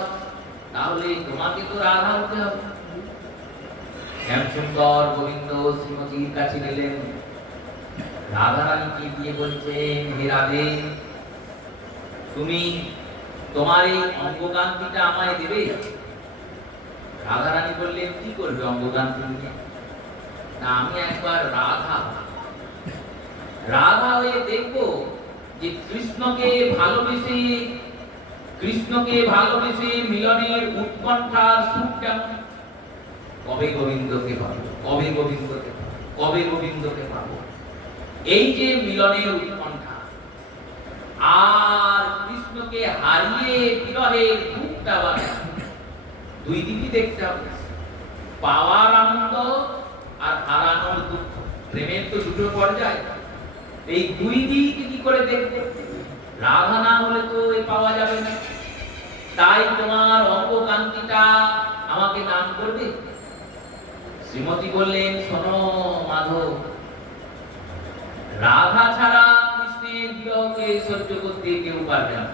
তাহলে তোমাকে তো রাধা হতে হবে। শ্যামসুন্দর গোবিন্দ শ্রীমতীর কাছে গেলেন, রাধা রানীকে দিয়ে বলছেন, হে রাধে, তুমি তোমার এই অঙ্গকান্তিটা আমায় দেবে। রাধা রানী বললেন, কি করবে অঙ্গকান্তি নিয়ে? না, আমি একবার রাধা রাধা হয়ে দেখবো যে কৃষ্ণকে ভালোবেসে মিলনের উৎকণ্ঠার সুখ কেমন। কবে গোবিন্দকে পাবো, কবে গোবিন্দকে পাবো, কবে গোবিন্দকে পাবো, এই যে মিলনের উৎকণ্ঠা, আর কৃষ্ণকে হারিয়ে বিরহের দুঃখটা বাড়ে, দুই দিকই দেখতে হবে, পাওয়ার আনন্দ আর হারানোর দুঃখ। প্রেমের তো দুটো পর্যায়, এই দুই দিক কি করে দেখবো? রাধা না হলে তো এ পাওয়া যাবে না। তাই তোমার অঙ্গকান্তিটা আমাকে দান করবে। শ্রীমতী বললেন, শোনো মাধব, রাধা ছাড়া কৃষ্ণের বিরহকে সহ্য করতে কেউ পারবে না।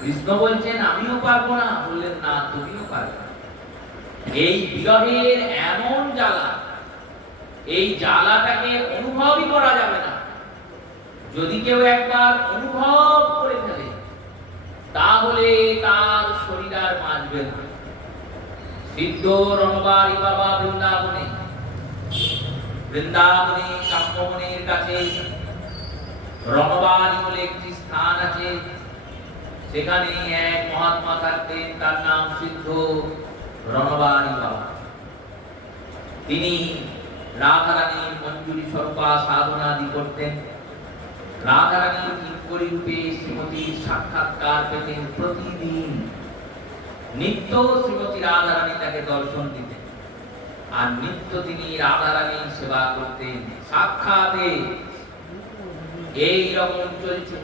কৃষ্ণ বলছেন আমিও পারবো না। বললেন না, তুমিও পারবে না। এই বিরহের এমন জ্বালা, এই জ্বালাটাকে অনুভবই করা যাবে না। যদি কেউ একবার অনুভব করে ফেলে, তাহলে তার শরীর আর বাঁচবে না। সিদ্ধ রণবারি বাবা বৃন্দাবনে, বৃন্দাবনে কাম্যবনের কাছে রণবারি বলে একটি স্থান আছে। সেখানে এক মহাত্মা থাকতেন, তার নাম সিদ্ধ রণবারি বাবা। তিনি রাধারানীর মঞ্জুরি স্বরূপা সাধনাদি করতেন। রাধারানীর কিঙ্করী রূপে শ্রীমতীর সাক্ষাৎকার পেতেন প্রতিদিন। নিত্য শ্রীমতী রাধারানী তাকে দর্শন দিতেন, আর নিত্য তিনি রাধারানীর সেবা করতেন। সাক্ষাতে এই রকম চলছে।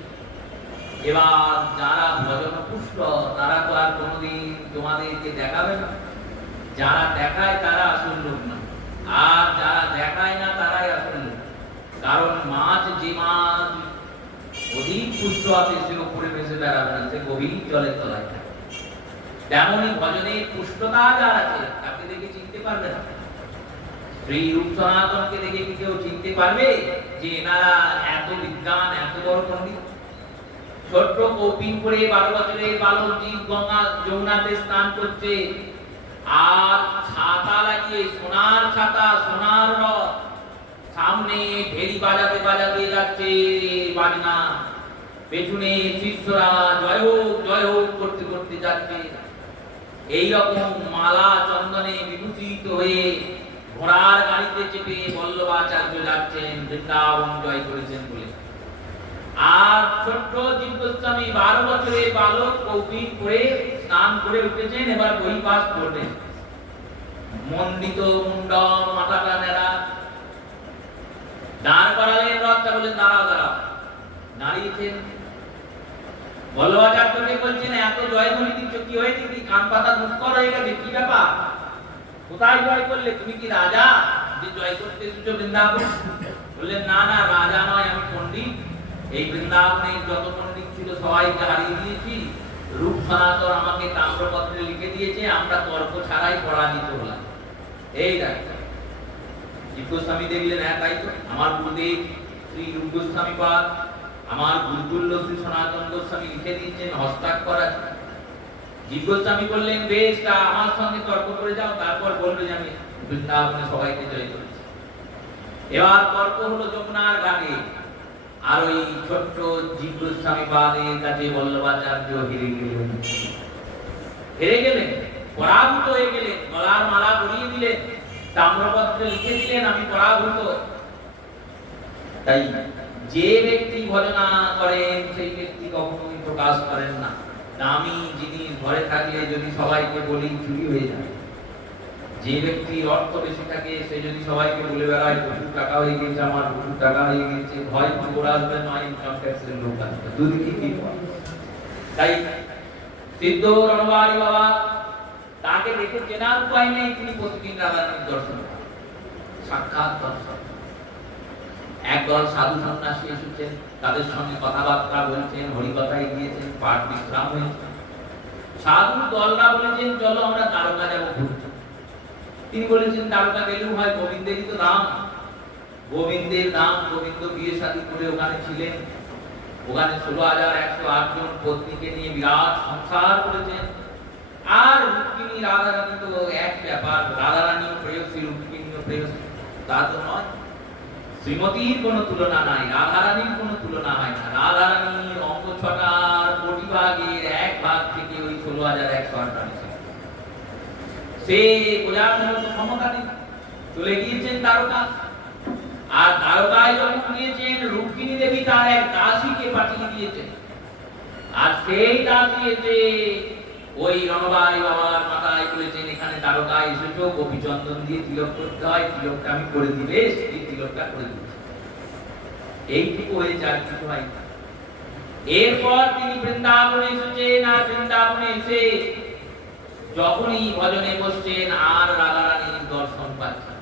এবার যারা ভজন পুষ্ট, তারা তো আর কোনোদিন তোমাদেরকে দেখাবে না। যারা দেখায় তারা আসল লোক না, আর যারা দেখায় না তারাই আসল লোক। কারণ মাছ, যে মাছ অধিক পুষ্ট আছে, সে উপরে ভেসে বেড়াবে না, সে গভীর জলের তলায় থাকে। তেমনি ভজনের পুষ্টতা যার আছে, তাকে দেখে চিনতে পারবে না। শ্রী রূপ সনাতনকে দেখে কি কেউ চিনতে পারবে যে এনারা এত বিদ্বান, এত বড় পণ্ডিত? ছোট্ট কৌপিন করে 12 বছরের বালক জীব গঙ্গা যমুনাতে স্নান করছে, আর ছাতা লাগিয়ে, সোনার ছাতা, সোনার রথ, সামনে ভেরি বাজাতে বাজাতে যাচ্ছে বাজনা, পেছনে শিষ্যরা জয় হোক করতে করতে যাচ্ছে। এইরকম মালা চন্দনে বিভূষিত হয়ে ঘোড়ার গাড়িতে চেপে বল্লভাচার্য যাচ্ছেন, বৃন্দাবন জয় করেছেন বলে। আর ছোট্ট জীব গোস্বামী 12 বছরের বালক কৌপিন করে স্নান করে উঠেছেন, এবার বই পাস করবেন। মণ্ডিত মুন্ডন, মাথাটা নেড়া। দাঁড় করালেন রথটা, বলেন দাঁড়াও দাঁড়াও। দাঁড়িয়েছেন। বল্লভাচার্যকে বলছেন, এত জয়ধ্বনি দিচ্ছ, কি হয়েছে? কি কান পাতা দুষ্কর হয়ে গেছে? কি ব্যাপার? কোথায় জয় করলে? তুমি কি রাজা যে জয় করতে এসেছো বৃন্দাবন? বললেন না না, রাজা নয়, আমি পণ্ডিত। এই বৃন্দাবনের যত পণ্ডিত ছিল সবাইকে হারিয়ে দিয়েছি। রূপ সনাতন আমাকে তাম্রপত্রে লিখে দিয়েছে, আমরা তর্ক ছাড়াই পরাজিত হলাম। এই দেখো, জীব গোস্বামী দেখলেন, হ্যাঁ তাই তো, আমার গুরুদেব শ্রী রূপ গোস্বামী পাদ, আমার গুরুতুল্য শ্রী সনাতন গোস্বামী লিখে দিয়েছেন, হস্তাক্ষর আছে। জীব গোস্বামী বললেন, বেশ, তা আমার সঙ্গে তর্ক করে যাও, তারপর বলবে যে আমি বৃন্দাবনে সবাইকে জয় করেছি। এবার তর্ক হলো যমুনার ঘাটে। আর ওই ছোট্ট জীব গোস্বামী পাদের কাছে বল্লভাচার্য হেরে গেলেন, পরাভূত হয়ে গেলেন। গলার মালা পরিয়ে দিলেন, তাম্রপত্রে লিখে দিলেন, আমি পরাভূত। তাই যে ব্যক্তি ভজনা করেন, সেই ব্যক্তি কখনোই প্রকাশ করেন না। দামি জিনিস ঘরে থাকলে যদি সবাইকে বলি, চুরি হয়ে যায়। যে ব্যক্তি অর্থ বেশি থাকে, সে যদি সবাইকে বলে বেড়ায় প্রচুর টাকা হয়ে গেছে, আমার প্রচুর টাকা হয়ে গেছে, ভয় খবর আসবে, নয় ইনকাম ট্যাক্সের লোক আসবে, দুদিকে কি হয়। তাই সিদ্ধ রণবারি বাবা, তাকে দেখে চেনার উপায় নেই, তিনি প্রতিদিন রাধারানীর দর্শন করেন, সাক্ষাৎ দর্শন। একদল সাধু সন্ন্যাসী এসেছেন, তাদের সঙ্গে কথাবার্তা বলছেন, হরিকথায় গিয়েছেন, পাঠ বিশ্রাম হয়েছে। সাধু দলরা বলেছেন, চলো আমরা দ্বারকা যাবো ঘুরতে। তিনি বলেছেন, দ্বারকা গেলেও হয়, গোবিন্দেরই তো নাম, গোবিন্দের নাম। গোবিন্দ বিয়ে শাদী করে ওখানে ছিলেন, ওখানে 16,108 জন পত্নীকে নিয়ে বিরাট সংসার করেছেন। আর রুক্মিণী রাধারানী তো এক ব্যাপার, রাধারানীও প্রেয়সী, রুক্মিণীও প্রেয়সী, তা তো নয়। শ্রীমতীর কোনো তুলনা নাই, রাধারানীর কোনো তুলনা হয় না। রাধারানীর অঙ্গ 6টার কোটি ভাগের 1 ভাগ থেকে ওই 16,108 রানী, সে বোঝার মতো ক্ষমতা নেই। চলে গিয়েছেন দ্বারকা। আর দ্বারকায় যখন গিয়েছেন রুক্মিণী দেবী তার এক দাসীকে পাঠিয়ে দিয়েছেন। আর সেই দাসী এসে ওই রণবাই বাবার মাথায় বলেছেন, এখানে দ্বারকায় এসেছো, গোপীচন্দন দিয়ে তিলক করতে হয়, তিলকটা আমি করে দিলে সেই তিলকটা করে দিচ্ছি। এইটুকু হয়েছে, আর কিছু হয় না। এরপর তিনি বৃন্দাবনে এসেছেন। আর বৃন্দাবনে এসে যখনই ভজনে বসছেন আর রাধা রানীর দর্শন পাচ্ছেন।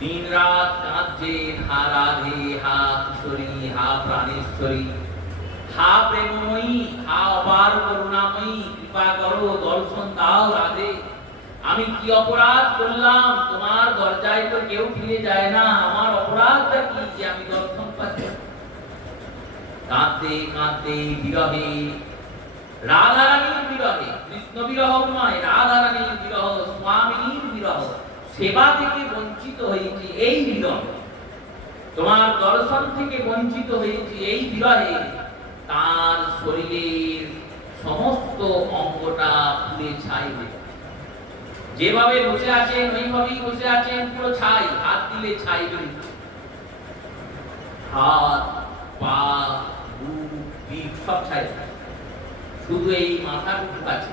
দিন রাত কাঁদছেন, হা রাধে, হা কিশোরী, হা প্রাণেশ্বরী, হা প্রেমময়ী, হা অপার করুণাময়ী, কৃপা করো, দর্শন দাও রাধে। আমি কি অপরাধ করলাম? তোমার দরজায় তো কেউ ফিরে যায় না, আমার অপরাধটা কি যে আমি দর্শন পাচ্ছি? কাঁদতে কাঁদতে বিরহে, রাধা রানীর বিরহে, কৃষ্ণ বিরহ নয়, রাধা রানীর বিরহ, স্বামীর বিরহ, সেবা থেকে বঞ্চিত হয়েছি এই বিরহ, তোমার দর্শন থেকে বঞ্চিত হয়েছি এই বিরহে। তার শরীরের সমস্ত অঙ্গটা পুড়ে ছাই হয়ে, যেভাবে বসে আছেন ওইভাবেই বসে আছেন, পুরো ছাই, হাত দিলে ছাই বেরোচ্ছে, হাত পা বুক পিঠ সব ছাই, শুধু এই মাথাটুকু আছে।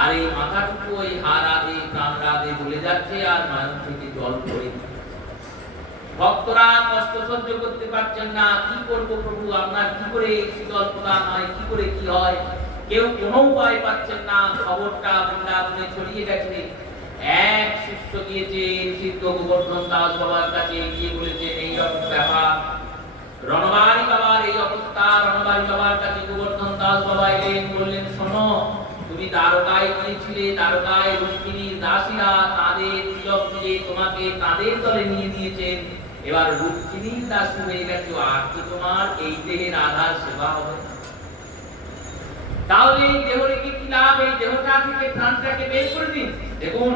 আর এই মাথাটুকু ওই হা রাধে প্রাণ রাধে বলে যাচ্ছে, আর নয়ন থেকে জল পড়ে। ভক্তরা কষ্ট সহ্য করতে পারছেন না, কি করব প্রভু, আপনার কি করে শীতল প্রদান হয়, কি করে কি হয়, কেউ কোনো উপায় পাচ্ছেন না। খবরটা বৃন্দাবনে ছড়িয়ে গেছে। এক শিষ্য গিয়েছে সিদ্ধ গোবর্ধন দাস বাবার কাছে, গিয়ে বলেছেন এইরকম ব্যাপার, রণবারি বাবার এই অবস্থা। রণবারি বাবার কাছে গোবর্ধন দাস বাবা এলেন, বললেন শোনো, তুমি দ্বারকায় গিয়েছিলে, দ্বারকায় রুক্মিণীর দাসীরা তাদের তিলক দিয়ে তোমাকে তাদের দলে নিয়ে দিয়েছেন, এবার রুক্মিণীর দাসী হয়ে গেছে, আর তো তোমার এই দেহে রাধার সেবা হবে। তাহলে এই দেহ রেখে কি লাভ? এই দেহটা থেকে প্রাণটাকে বের করে দিন। দেখুন,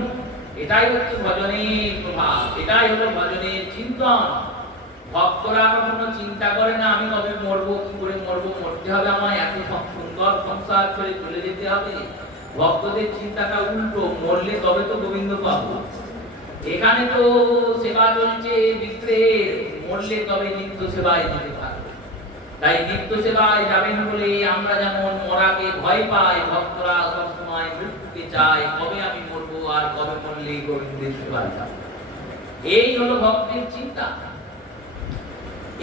এটাই হচ্ছে ভজনের প্রভাব, এটাই হলো ভজনের চিন্তন। ভক্তরা কখনো চিন্তা করে না আমি কবে মরবো, কি করে মরবো, মরতে হবে আমায়, এত সুন্দর সংসার ছেড়ে চলে যেতে হবে। ভক্তদের চিন্তাটা উল্টো, মরলে তবে তো গোবিন্দ পাবো। এখানে তো সেবা চলছে বিগ্রহের, মরলে তবে নিত্য সেবায় যেতে পারবে। তাই নিত্য সেবায় যাবেন বলে আমরা যেমন মরাকে ভয় পাই, ভক্তরা সবসময় মৃত্যুকে চায়, কবে আমি মরবো আর কবে মরলে গোবিন্দের সেবায় যাব। এই হলো ভক্তের চিন্তা।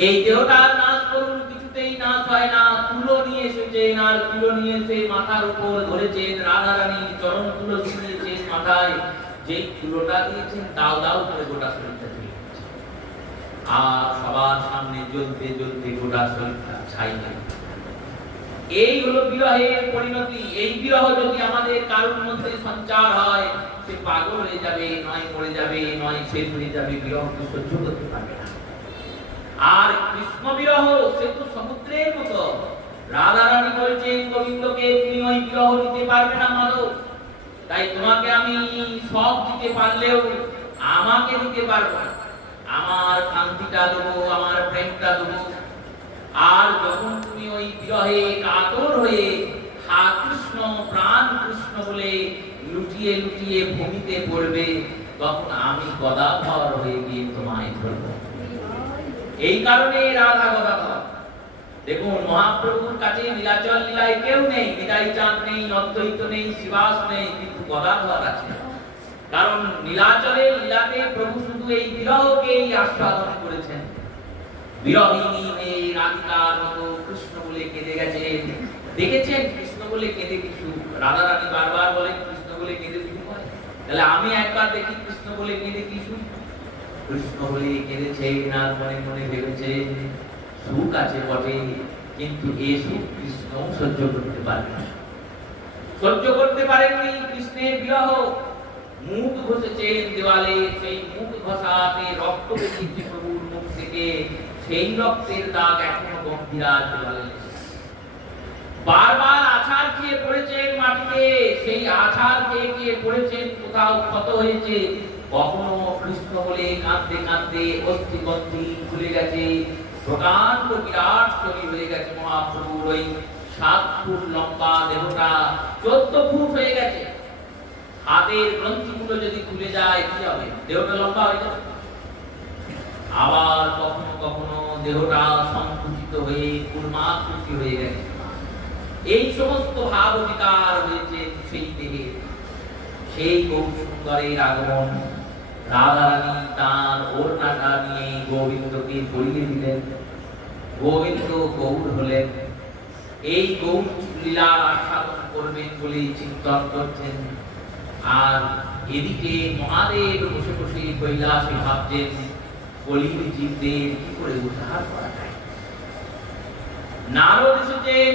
এই দেহটার নাশ করুন, কিছুতেই নাশ হয় না। তুলো নিয়ে এসেছেন, আর তুলো নিয়ে এসে মাথার উপর ধরেছেন, রাধা রানীর চরণ তুলো ছিঁড়েছেন মাথায়, যেই তুলোটা দিয়েছেন দাও দাও করে গোটা শরীরটা জ্বলে গেছে। আর সবার সামনে জ্বলতে জ্বলতে গোটা শরীরটা ছাই হয়ে গেছে। এই হলো বিরহের পরিণতি। এই বিরহ যদি আমাদের কারোর মধ্যে সঞ্চার হয়, সে পাগল হয়ে যাবে, নয় মরে যাবে, নয় শেষ হয়ে যাবে, বিরহকে সহ্য করতে পারবে না। আর কৃষ্ণ বিরহ সে তো সমুদ্রের মতো। রাধা রানী বলছেন গোবিন্দকে, তুমি ওই বিরহ নিতে পারবে না মাধব, তাই তোমাকে আমি সব দিতে পারলেও আমাকে দিতে পারবো না। আমার কান্তিটা দেবো, আমার প্রেমটা দেবো। আর যখন তুমি ওই বিরহে কাতর হয়ে হা কৃষ্ণ প্রাণ কৃষ্ণ বলে লুটিয়ে লুটিয়ে ভূমিতে পড়বে, তখন আমি গদাধর হয়ে গিয়ে তোমায় ধরবো। এই কারণে রাধা গদাধর। দেখুন, মহাপ্রভুর কাছে নীলাচল লীলায় কেউ নেই, নিতাই চাঁদ নেই, অদ্বৈত নেই, শ্রীবাস নেই, কিন্তু গদাধর আছে। কারণ নীলাচলের লীলাতে প্রভু শুধু এই বিরহকেই আস্বাদন করেছেন। বিরহিনী হয়ে রাধিকার মতো কৃষ্ণ বলে কেঁদে গেছেন। দেখেছেন কৃষ্ণ বলে কেঁদে কিছু, রাধা রানী বারবার বলেন কৃষ্ণ বলে কেঁদে শুরু করে। তাহলে আমি একবার দেখি কৃষ্ণ বলে কেঁদে কি শুনি। কৃষ্ণ বলে কেঁদেছেন, আর মনে মনে ভেবেছেন সুখ আছে বটে, কিন্তু এই সুখ কৃষ্ণ সহ্য করতে পারেন না। সহ্য করতে পারেননি কৃষ্ণের বিরহ। মুখ ঘষেছেন দেওয়ালে, সেই মুখ ঘষাতে রক্ত বেরিয়েছে প্রভুর মুখ থেকে, সেই রক্তের দাগ এখনো গম্ভীরার দেওয়ালে। বারবার আছাড় খেয়ে পড়েছেন মাটিতে, সেই আছাড় খেয়ে খেয়ে পড়েছেন, কোথাও ক্ষত হয়েছে। কখনো কৃষ্ণ বলে কাঁদতে কাঁদতে অস্থিগন্ধি খুলে গেছে, প্রকাণ্ড বিরাট শরীর হয়ে গেছে মহাপ্রভুর। ওই 7 ফুট লম্বা দেহটা 14 ফুট হয়ে গেছে। হাতের গ্রন্থিগুলো যদি খুলে যায় কি হবে? দেহটা লম্বা হয়ে যাবে। আবার কখনো কখনো দেহটা সংকুচিত হয়ে কুর্মাকৃতি হয়ে গেছে। এই সমস্ত ভাব অধিকার হয়েছে সেই দেহে। সেই গৌর সুন্দরের আগমন, রাধারানী তার ওড়নাটা নিয়ে গোবিন্দকে পরিয়ে দিলেন। গোবিন্দ গৌর হলেন। এই গৌর লীলার আস্বাদন করবেন বলে চিন্তন করছেন। আর এদিকে মহাদেব বসে বসে কৈলাসে ভাবছেন কলির জীবদের কি করে উদ্ধার করা যায়। নারদ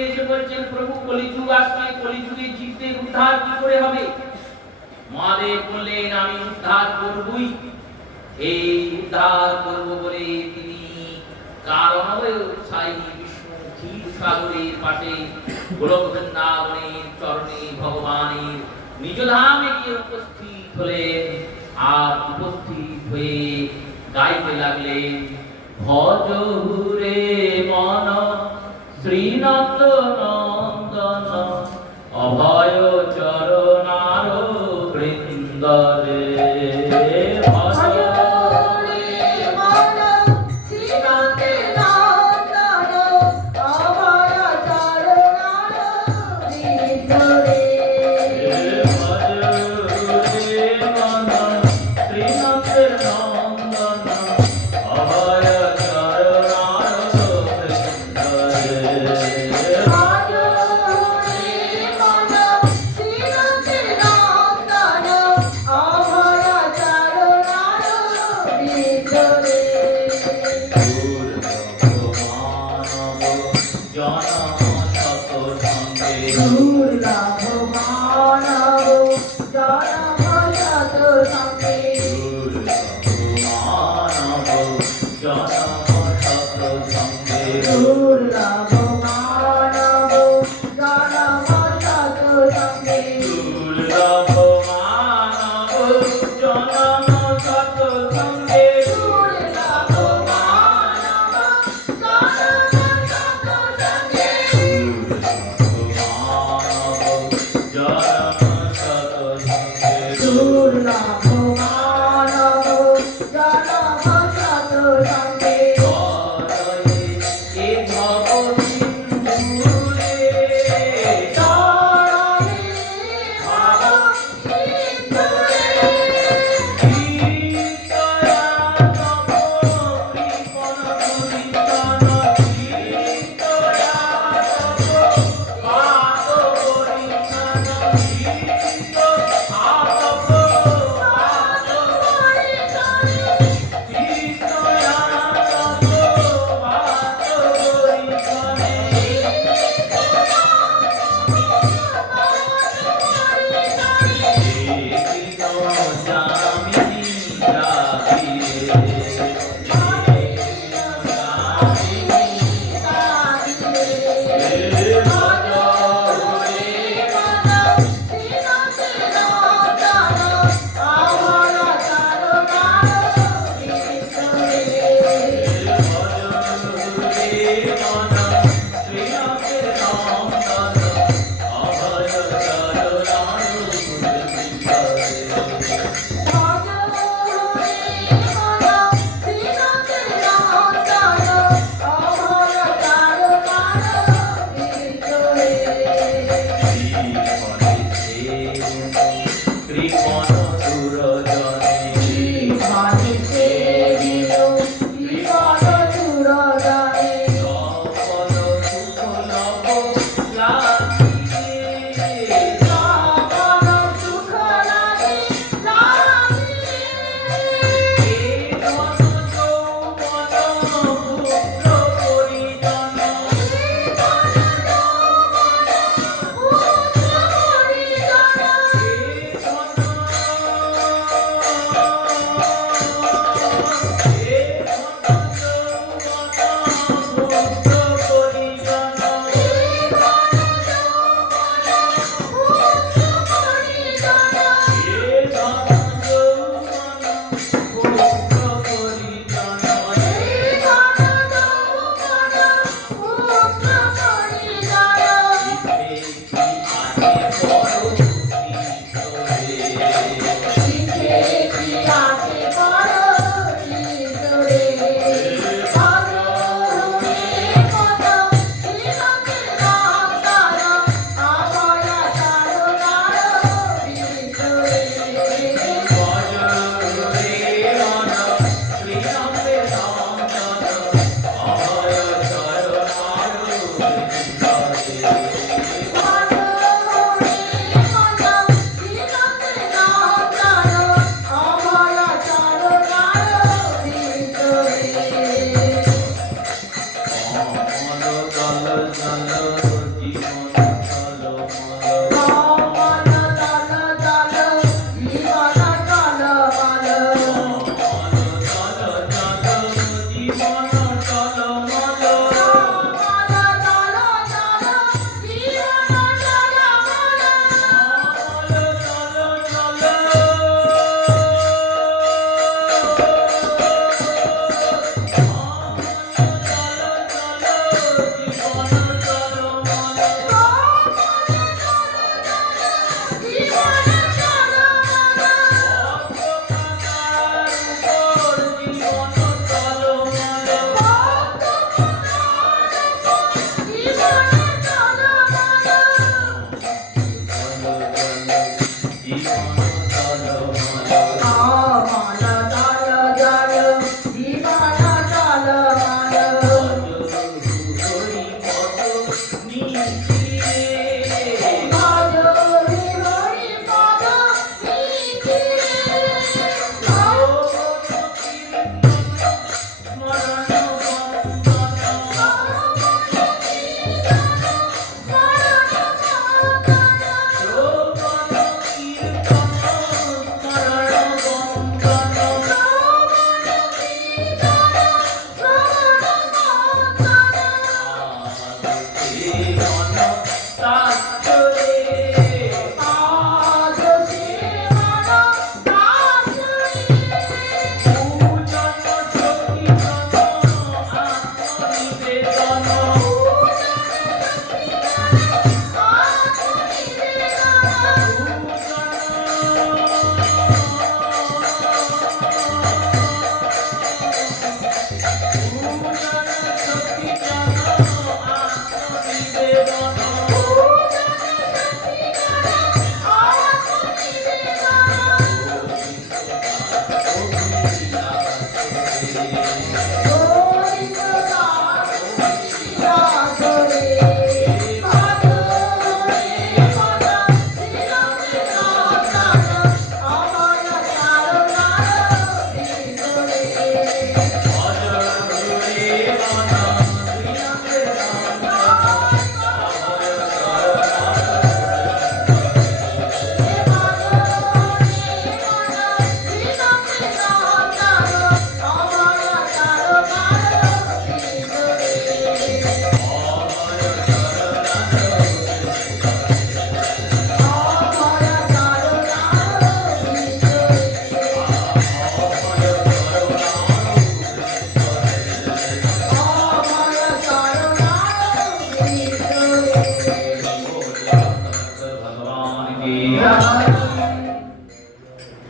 এসে বলছেন প্রভু কলিযুগ আসছে, কলিযুগে জীবদের উদ্ধার কি করে হবে? মহাদেব বললেন আমি উদ্ধার করবই। এই উদ্ধার করব বলে তিনি কারণে সাই বিষ্ণু ক্ষীর সাগরের পাশে গোলক বৃন্দাবনের চরণে ভগবানের নিজ ধামে গিয়ে উপস্থিত হলেন। আর উপস্থিত হয়ে গাইতে লাগলেন ভজ রে মন শ্রীনন্দ নন্দন অভয় চরণার বৃন্দ রে।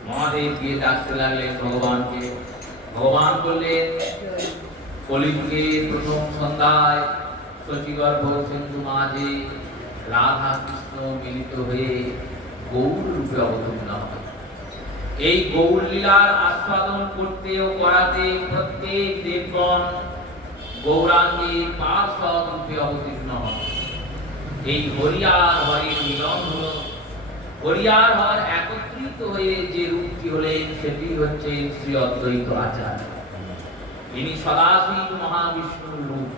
মহাদেব গিয়ে ডাকতে লাগলেন ভগবানকে। ভগবান বললেন, কলিযুগের প্রথম সন্ধ্যায় শশীগর্ভ সিন্ধু মাঝে রাধা কৃষ্ণ মিলিত হয়ে গৌর রূপে অবতীর্ণ হয়। এই গৌর লীলার আস্বাদন করতে ও করাতে প্রত্যেক দেবগণ গৌরাঙ্গের পার্শ্বদ রূপে অবতীর্ণ হয়। এই হরিয়ার হরের মিলন হলো। হরিয়ার হর একত্রিত হয়ে যে রূপটি হলেন সেটি হচ্ছে শ্রী অদ্বৈত আচার্য। ইনি সদাশিব মহাবিষ্ণুর রূপ।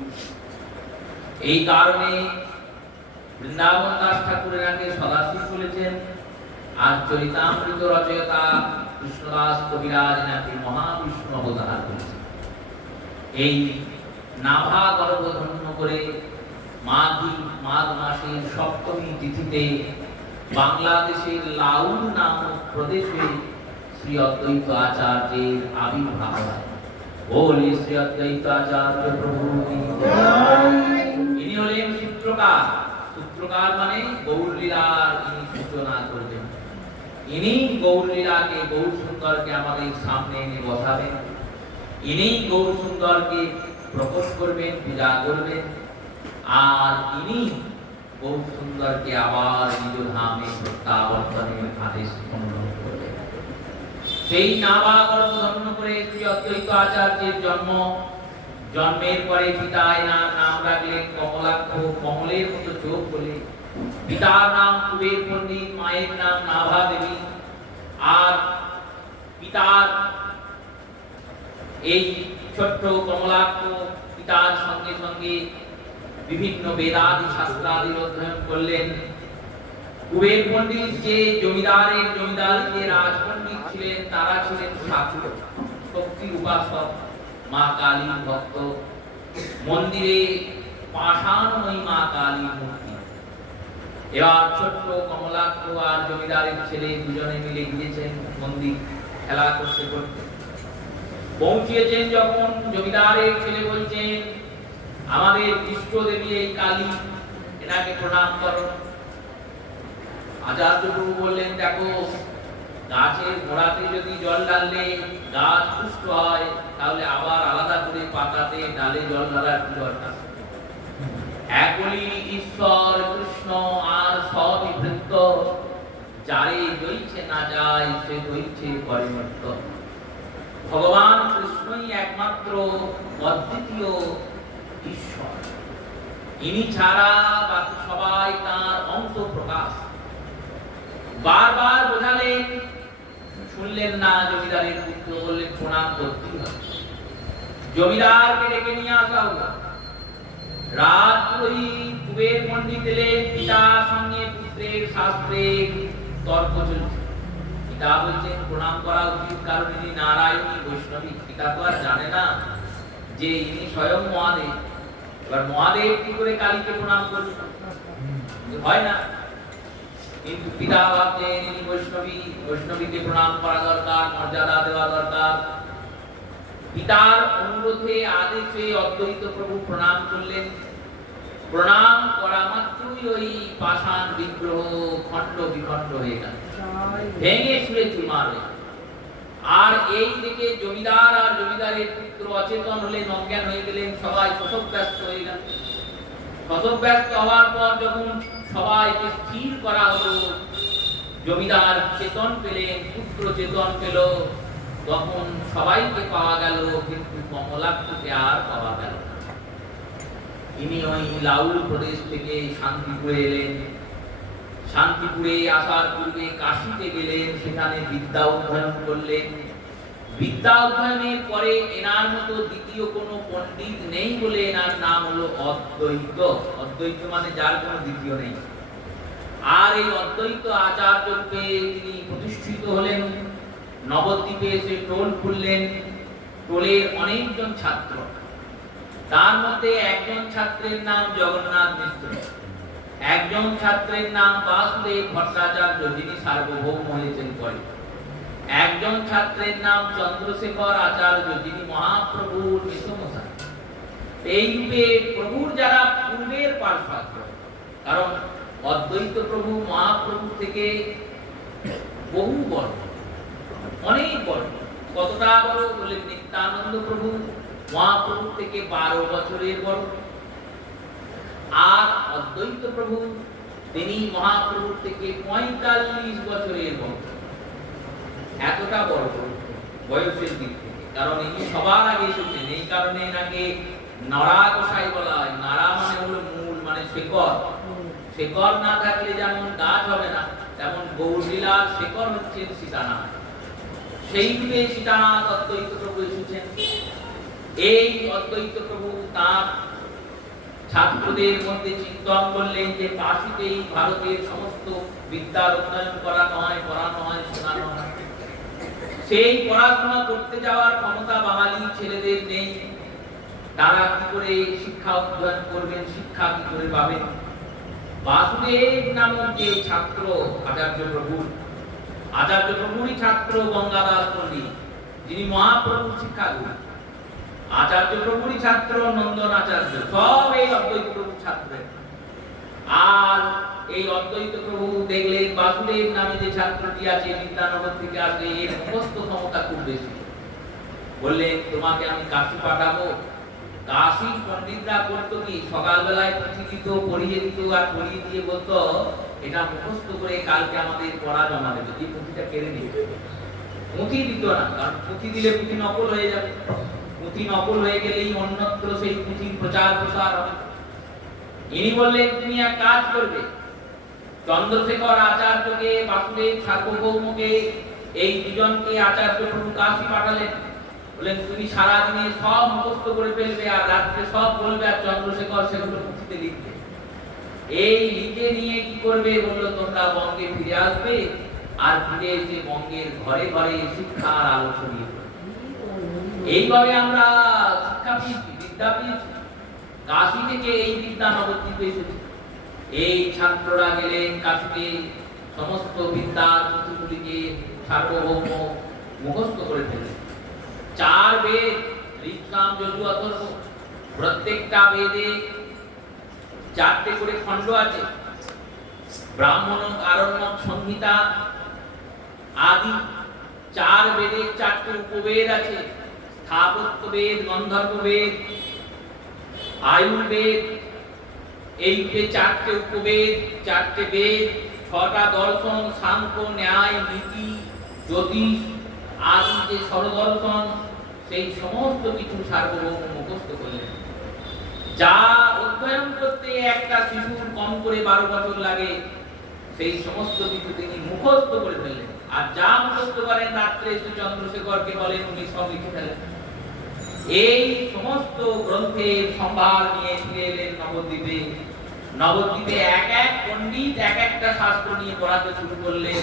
এই কারণে বৃন্দাবন দাস ঠাকুর এনাকে সদাশিব বলেছেন, আর চরিতামৃত রচয়িতা কৃষ্ণদাস কবিরাজ এনাকে মহাবিষ্ণু অবতার করেছেন। এই নাভা গর্ভধন্য করে মাঘ মাসের সপ্তমী তিথিতে বাংলাদেশের লাউল নামক প্রদেশে শ্রী অদ্বৈত আচার্যের আবির্ভাব হয়। বলি শ্রী অদ্বৈত আচার্য প্রভু কি জয়। ইনি হলেন সূত্রকার। সূত্রকার মানে গৌর লীলার ইনি সূচনা করবেন। ইনি গৌর লীলাকে, গৌর সুন্দরকে আমাদের সামনে এনে বসাবেন। ইনি গৌর সুন্দরকে প্রকাশ করবেন, পূজা করবেন। আর ইনি গৌর সুন্দরকে আবার নিজ ধামে প্রত্যাবর্তনের আদেশ অনুরোধ করলেন। সেই নাভা গর্ভধন্য করে শ্রী অদ্বৈত আচার্যের জন্ম। জন্মের পরে পিতা এনার নাম রাখলেন কমলাক্ষ, কমলের মতো চোখ বলে। পিতার নাম কুবের পণ্ডিত, মায়ের নাম নাভা দেবী। আর পিতার এই ছোট্ট কমলাক্ষ পিতার সঙ্গে সঙ্গে বিভিন্ন বেদাদি শাস্ত্রাদি অধ্যয়ন করলেন। কুবের পণ্ডিত যে জমিদারিতে রাজপণ্ডিত ছিলেন, তারা ছিলেন ছাত্র, শক্তি উপাসক, মা কালীর ভক্ত। মন্দিরে পাষাণময়ী মা কালীর মূর্তি। এবার ছোট্ট কমলাক্ষ আর জমিদারের ছেলে দুজনে মিলে গিয়েছেন মন্দির খেলা করতে করতে। পৌঁছিয়েছেন যখন, জমিদারের ছেলে বলছেন, আমাদের ইষ্ট দেবী এই কালী, এনাকে প্রণাম করো। আচার্য প্রভু বললেন, দেখো, গাছের গোড়াতে যদি জল ঢাললে গাছ পুষ্ট হয়, তাহলে আবার আলাদা করে পাতাতে ডালে জল ঢালার কি দরকার? একই ঈশ্বর কৃষ্ণ আর সবিভৃত, যারে দইছে না যায় সে দইছে পরিমর্ত। ভগবান কৃষ্ণই একমাত্র অদ্বিতীয় ঈশ্বর, ইনি ছাড়া বাকি সবাই তার অংশ প্রকাশ। বারবার বোঝালেন, শুনলেন না। জমিদারের পুত্র বললেন, প্রণাম করতেই হবে। জমিদারকে ডেকে নিয়ে আসা হলো। রাজপুরোহিত কুবের পণ্ডিত এলেন, পিতার সঙ্গে পুত্রের শাস্ত্রের তর্ক চলছে। পিতা বলছেন প্রণাম করা উচিত, কারণ ইনি নারায়ণী বৈষ্ণবী। পিতা তো আর জানে না যে ইনি স্বয়ং মহাদেব। এবার মহাদেব কি করে কালীকে প্রণাম করবে? হয় না। কিন্তু পিতা ভাবছেন ইনি বৈষ্ণবী, বৈষ্ণবীকে প্রণাম করা দরকার, মর্যাদা দেওয়া দরকার। পিতার অনুরোধে আদেশে অদ্বৈত প্রভু প্রণাম করলেন। প্রণাম করা মাত্রই ওই পাষাণ বিগ্রহ খণ্ড বিখণ্ড হয়ে গেল, ভেঙে চুরে চুরমার হয়ে গেল। আর এই দিকে জমিদার আর জমিদারের পুত্র অচেতন হলেন, অজ্ঞান হয়ে গেলেন, সবাই শোকব্যস্ত হয়ে গেল। শোকব্যস্ত হওয়ার পর যখন সবাইকে স্থির করা হলো, জমিদার চেতন পেলেন, পুত্র চেতন পেল, তখন সবাইকে পাওয়া গেল, কিন্তু কমলাক্ষকে আর পাওয়া গেল না। ইনি ওই লাউল প্রদেশ থেকে শান্তিপুরে এলেন। শান্তিপুরে আসার পূর্বে কাশীতে গেলেন, সেখানে বিদ্যা অধ্যয়ন করলেন। বিদ্যা অধ্যয়নের পরে এনার মতো দ্বিতীয় কোনো পণ্ডিত নেই বলে এনার নাম হলো অদ্বৈত। অদ্বৈত মানে যার কোনো দ্বিতীয় নেই। আর এই অদ্বৈত আচার্য রূপে তিনি প্রতিষ্ঠিত হলেন। নবদ্বীপে এসে টোল খুললেন। টোলের অনেকজন ছাত্র, তার মধ্যে একজন ছাত্রের নাম জগন্নাথ মিশ্র, একজন ছাত্রের নাম বাসুদেব ভট্টাচার্য, যিনি সার্বভৌম হয়েছেন পরে, একজন ছাত্রের নাম চন্দ্রশেখর আচার্য, যিনি মহাপ্রভুর মিশমশাই। এই রূপে প্রভুর যারা পূর্বের পার্শ্বদ, কারণ অদ্বৈত প্রভু মহাপ্রভু থেকে বহু বড়, অনেক বড়। কতটা বড় বলে, নিত্যানন্দ প্রভু মহাপ্রভু থেকে 12 বছরের বড়। আর অদ্বৈত প্রভু তিনি মহাপ্রভুর থেকে 45 বছরের বড়। এতটা বড় বয়সের দিক থেকে, কারণ ইনি সবার আগে এসেছেন। এই কারণে এনাকে নরা গোসাই বলা হয়। নারা মানে হলো মূল, মানে শেকড়। শেকড় না থাকলে যেমন গাছ হবে না, তেমন গৌরলীলার শেকড় হচ্ছেন সীতানাথ। সেই রূপে সীতানাথ অদ্বৈত প্রভু এসেছেন। এই অদ্বৈত প্রভু তার ছাত্রদের মধ্যে চিন্তন করলেন যে কাশীতেই ভারতের সমস্ত বিদ্যার অধ্যয়ন করানো হয়, পড়ানো হয়, শোনানো হয়। সেই পড়াশোনা করতে যাওয়ার ক্ষমতা বাঙালি ছেলেদের নেই। তারা কি করে শিক্ষা অধ্যয়ন করবেন, শিক্ষা কি করে পাবেন? বাসুদেব নামক যে ছাত্র আচার্য প্রভুরই ছাত্র গঙ্গাদাস পণ্ডিত, যিনি মহাপ্রভুর শিক্ষাগুরু। আচার্য প্রভুরই ছাত্র নন্দন আচার্য, সব এই অদ্বৈত প্রভুর ছাত্র। আর এই অদ্বৈত প্রভু দেখলেন বাসুদেব নামে যে ছাত্রটি আছে, বিদ্যানগর থেকে আসে, এর মুখস্থ ক্ষমতা খুব বেশি। বললেন তোমাকে আমি কাশী পাঠাবো। কাশী পণ্ডিতরা করতো কি, সকালবেলায় পুঁথি দিত, পড়িয়ে দিত, আর পড়িয়ে দিয়ে বলতো এটা মুখস্থ করে কালকে আমাদের পড়া জমা দেবে। এই পুঁথিটা কেড়ে নেবে। পুঁথি দিত না, কারণ পুঁথি দিলে পুঁথি নকল হয়ে যাবে। পুঁথি নকল হয়ে গেলেই অন্যত্র সেই পুঁথির প্রচার প্রসার হবে। ইনি বললেন তুমি এক কাজ করবে, চন্দ্রশেখর আচার্যকে, বাসুদেব সার্বভৌমকে, এই দুজনকে আচার্য প্রভু কাশী পাঠালেন। বললেন তুমি সারাদিনে সব মুখস্থ করে ফেলবে আর রাত্রে সব বলবে আর চন্দ্রশেখর সেগুলো পুঁথিতে লিখবে। এই লিখে নিয়ে কি করবে? বললো তোমরা বঙ্গে ফিরে আসবে আর ফিরে এসে বঙ্গের ঘরে ঘরে শিক্ষার আলো ছড়িয়ে দেবে। এইভাবে আমরা শিক্ষা পেয়েছি, বিদ্যা পেয়েছি। কাশী থেকে এই বিদ্যা নবদ্বীপে এসেছে। এই ছাত্ররা গেলেন কাশীতে, সমস্ত বিদ্যার পুঁথিগুলিকে সার্বভৌম মুখস্থ করে ফেললেন। 4 বেদ, ঋক্সাম, যজুর, অথর্ব, প্রত্যেকটা বেদে 4টে করে খণ্ড আছে। ব্রাহ্মণ, আরণ্যক, সংহিতা আদি 4 বেদে 4টে উপবেদ আছে। স্থাপত্য বেদ, গন্ধর্ব বেদ, আয়ুর্বেদ, এই 4টে উপবেদ, 4টে বেদ, 6টা দর্শন, সাংখ্য, ন্যায়, নীতি, জ্যোতিষ আদি যে ষড়দর্শন, সেই সমস্ত কিছু সার্বভৌম মুখস্থ করলেন। যা অধ্যয়ন করতে একটা শিশুর কম করে 12 বছর লাগে, সেই সমস্ত কিছু তিনি মুখস্থ করে ফেললেন। আর যা মুখস্থ করেন রাত্রে এসে চন্দ্রশেখরকে বলেন, উনি সব লিখে ফেলেন। এই সমস্ত গ্রন্থের সম্ভার নিয়ে ফিরে এলেন নবদ্বীপে। নবদ্বীপে এক এক পণ্ডিত এক একটা শাস্ত্র নিয়ে পড়াতে শুরু করলেন।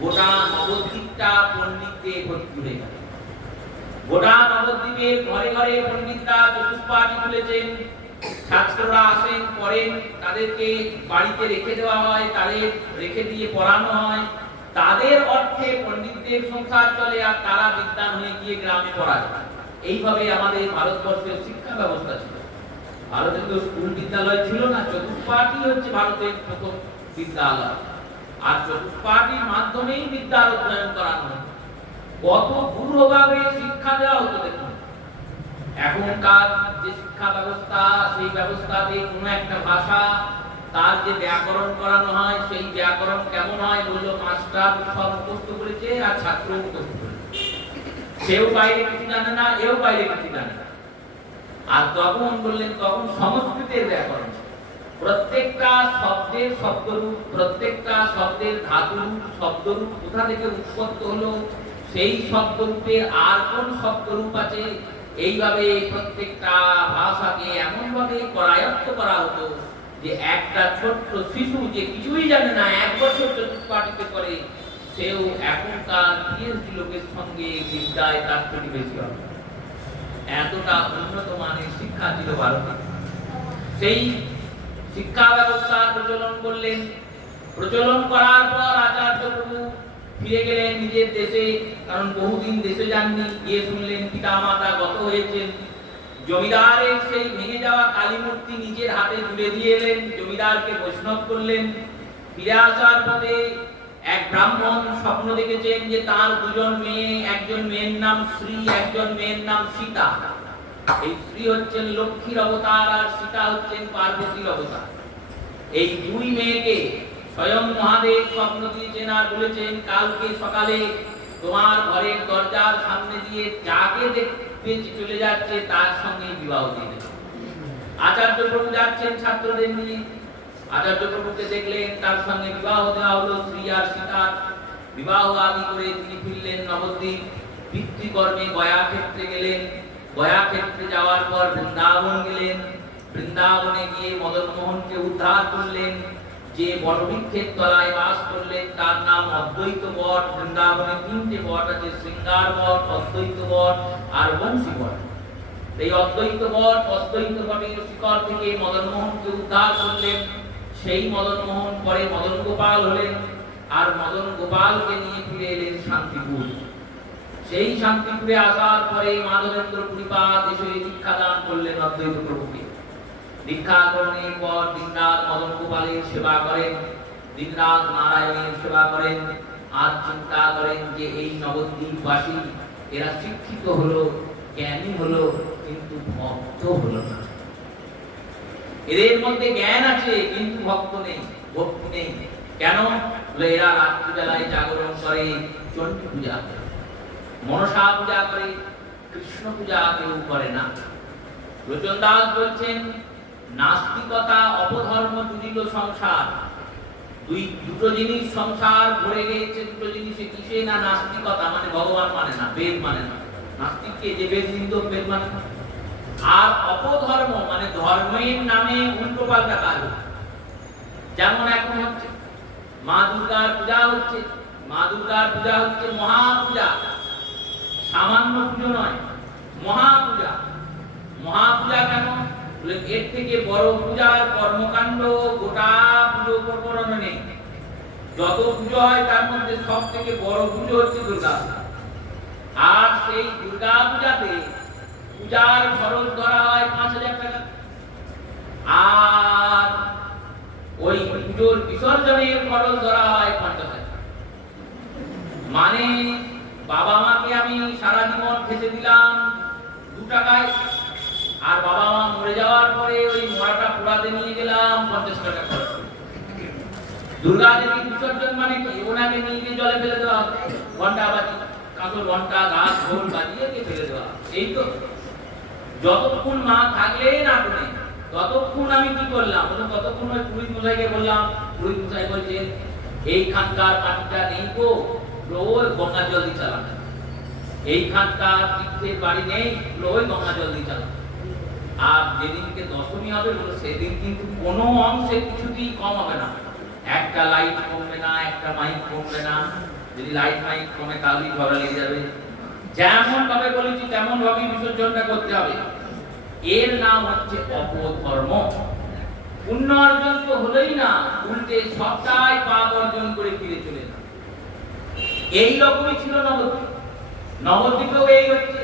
গোটা নবদ্বীপটা পণ্ডিতদের ভর্তি হয়ে গেল। গোটা নবদ্বীপের ঘরে ঘরে পণ্ডিতরা চতুষ্পাঠী তুলেছেন। ছাত্ররা আসেন, পড়েন, তাদেরকে বাড়িতে রেখে দেওয়া হয়, তাদের রেখে দিয়ে পড়ানো হয়। তাদের অর্থে পণ্ডিতদের সংসার চলে আর তারা বিদ্বান হয়ে গিয়ে গ্রামে পড়ায়। এইভাবে আমাদের ভারতবর্ষের শিক্ষা ব্যবস্থা ছিল। ভারতে তো স্কুল বিদ্যালয় ছিল না, চতুষ্পাঠী হচ্ছে ভারতের প্রথম বিদ্যালয়। আর চতুষ্পাঠীর মাধ্যমেই বিদ্যার অধ্যয়ন করানো হতো। কত গূঢ়ভাবে শিক্ষা দেওয়া হতো দেখুন। এখনকার যে শিক্ষা ব্যবস্থা, সেই ব্যবস্থাতে কোনো একটা ভাষা, তার যে ব্যাকরণ করানো হয়, সেই ব্যাকরণ কেমন হয় বললো মাস্টার সব মুখস্থ করেছে আর ছাত্র মুখস্থ করেছে। সেও বাইরে কিছু জানে না, এও বাইরে কিছু জানে না। আর তখন বললেন, তখন সংস্কৃতের ব্যাকরণ, প্রত্যেকটা শব্দের শব্দরূপ, প্রত্যেকটা শব্দের ধাতুরূপ, শব্দরূপ কোথা থেকে উৎপত্তি হলো, সেই শব্দরূপের আর কোন শব্দরূপ আছে, এইভাবে প্রত্যেকটা ভাষাকে এমন ভাবে করায়ত্ত করা হতো যে একটা ছোট্ট শিশু যে কিছুই জানে না, 1 বছর চতুষ্পাঠীতে করে, সেও এখনকার পিএইচডি লোকের সঙ্গে বিদ্যায় তার বেশি হবে। এতটা উন্নত মানের শিক্ষা ছিল ভারতে। সেই শিক্ষা ব্যবস্থা প্রচলন করলেন। প্রচলন করার পর আচার্য প্রভু ফিরে গেলেন নিজের দেশে, কারণ বহুদিন দেশে যাননি। গিয়ে শুনলেন পিতা মাতা গত হয়েছেন। জমিদারের সেই ভেঙে যাওয়া কালী মূর্তি নিজের হাতে তুলে দিয়ে এলেন, জমিদারকে বৈষ্ণব করলেন। ফিরে আসার পথে এক ব্রাহ্মণ স্বপ্ন দেখেছেন যে তার 2জন মেয়ে, একজন মেয়ের নাম শ্রী, একজন মেয়ের নাম সীতা। এই শ্রী হচ্ছেন লক্ষ্মীর অবতার আর সীতা হচ্ছেন পার্বতীর অবতার। এই 2 মেয়েকে স্বয়ং মহাদেব স্বপ্ন দিয়েছেন আর বলেছেন, কালকে সকালে তোমার ঘরের দরজার সামনে দিয়ে যাকে দেখতে চলে যাচ্ছে তার সঙ্গে বিবাহ দিয়ে দেবে। আচার্য প্রভু যাচ্ছেন ছাত্রদের নিয়ে। আচার্য প্রভুকে দেখলেন, তার সঙ্গে বিবাহ দেওয়া হলো। শ্রী আর সীতার বিবাহ আদি করে তিনি ফিরলেন নবদ্বীপ। পিতৃকর্মে গয়া ক্ষেত্রে গেলেন। গয়া ক্ষেত্রে যাওয়ার পর বৃন্দাবন গেলেন। বৃন্দাবনে গিয়ে মদন মোহনকে উদ্ধার করলেন। যে বটবৃক্ষের তলায় বাস করলেন তার নাম অদ্বৈত বট। বৃন্দাবনে 3টে বট আছে, শৃঙ্গার বট, অদ্বৈত বট আর বংশী বট। এই অদ্বৈত বট, অদ্বৈত বটের শিকড় থেকে মদন মোহনকে উদ্ধার করলেন। সেই মদন মোহন পরে মদন গোপাল হলেন আর মদন গোপালকে নিয়ে ফিরে এলেন শান্তিপুর। সেই শান্তিপুরে আসার পরে মাধবেন্দ্র পুরীপাদ এসে দীক্ষা দান করলেন অদ্বৈত প্রভুকে। দীক্ষা গ্রহণের পর দিনরাত মদন গোপালের সেবা করেন, দিনরাত নারায়ণের সেবা করেন। আর চিন্তা করেন যে এই নবদ্বীপবাসী এরা শিক্ষিত হলো, জ্ঞানী হলো, কিন্তু ভক্ত হলো না। এদের মধ্যে জ্ঞান আছে কিন্তু ভক্ত নেই, ভক্তি নেই। কেন? এরা রাত্রিবেলায় জাগরণ করে, চণ্ডী পূজা করে, মনসা পূজা করে, কৃষ্ণ পূজা কেউ করে না। লোচন দাস বলছেন, নাস্তিকতা অপধর্ম জুড়িল সংসার। দুটো জিনিস সংসার ভরে গেছে, দুটো জিনিসে কিসে না নাস্তিকতা, মানে ভগবান মানে না, বেদ মানে না। নাস্তিককে যে বেদ নিন্দক বেদ মানে। আর অপধর্ম মানে ধর্মের নামে উল্টো পাল্টা কাজ হচ্ছে। যেমন এখন হচ্ছে মা দুর্গার পূজা হচ্ছে, মা দুর্গার পূজা হচ্ছে মহাপূজা, সামান্য পুজো নয়, মহাপূজা। মহাপূজা কেন? এর থেকে বড় পূজার কর্মকাণ্ড গোটা পুজো উপকরণে নেই। যত পুজো হয় তার মধ্যে সব থেকে বড় পুজো হচ্ছে দুর্গা পূজা। আর সেই দুর্গা পূজাতে পূজার খরচ ধরা হয় ৫,০০০ টাকা, আর ওই পুজোর বিসর্জনের খরচ ধরা হয় ৫০,০০০। মানে বাবা মাকে আমি সারা জীবন খেতে দিলাম ২ টাকায়, আর বাবা মা মরে যাওয়ার পরে ওই মরাটা পোড়াতে নিয়ে গেলাম ৫০ টাকা খরচ। দুর্গা দেবী বিসর্জন মানে কি? ওনাকে নিয়ে গিয়ে জলে ফেলে দেওয়া, ঘন্টা বাজি, কাঁচর ঘন্টা গাছ ঢোল বাজিয়ে ফেলে দেওয়া। এই তো যতক্ষণ মা থাকলে না করে ততক্ষণ আমি কি করলাম? ততক্ষণ ওই পুরোহিত মশাইকে বললাম, পুরোহিত মশাই বলছে এইখানকার মাটিটা নেই গো, রোজ গঙ্গা জল দিয়ে চালানো। এইখানকার তীর্থের বাড়ি নেই, রোজ গঙ্গা জল দিয়ে চালানো। আর যেদিনকে দশমী হবে সেদিন কিন্তু কোনো অংশে কিছুতেই কম হবে না। একটা লাইট কমবে না, একটা মাইক কমবে না। যদি লাইট মাইক কমে তাহলেই ঝগড়া লেগে যাবে। যেমন ভাবে বলেছি তেমন ভাবে বিসর্জনটা করতে হবে। এর নাম হচ্ছে অপধর্ম। পুণ্য অর্জন তো হলোই না, উল্টে সবটাই পাপ অর্জন করে ফিরে চলে না। এই রকমই ছিল নবদ্বীপ। নবদ্বীপেও এই হচ্ছে।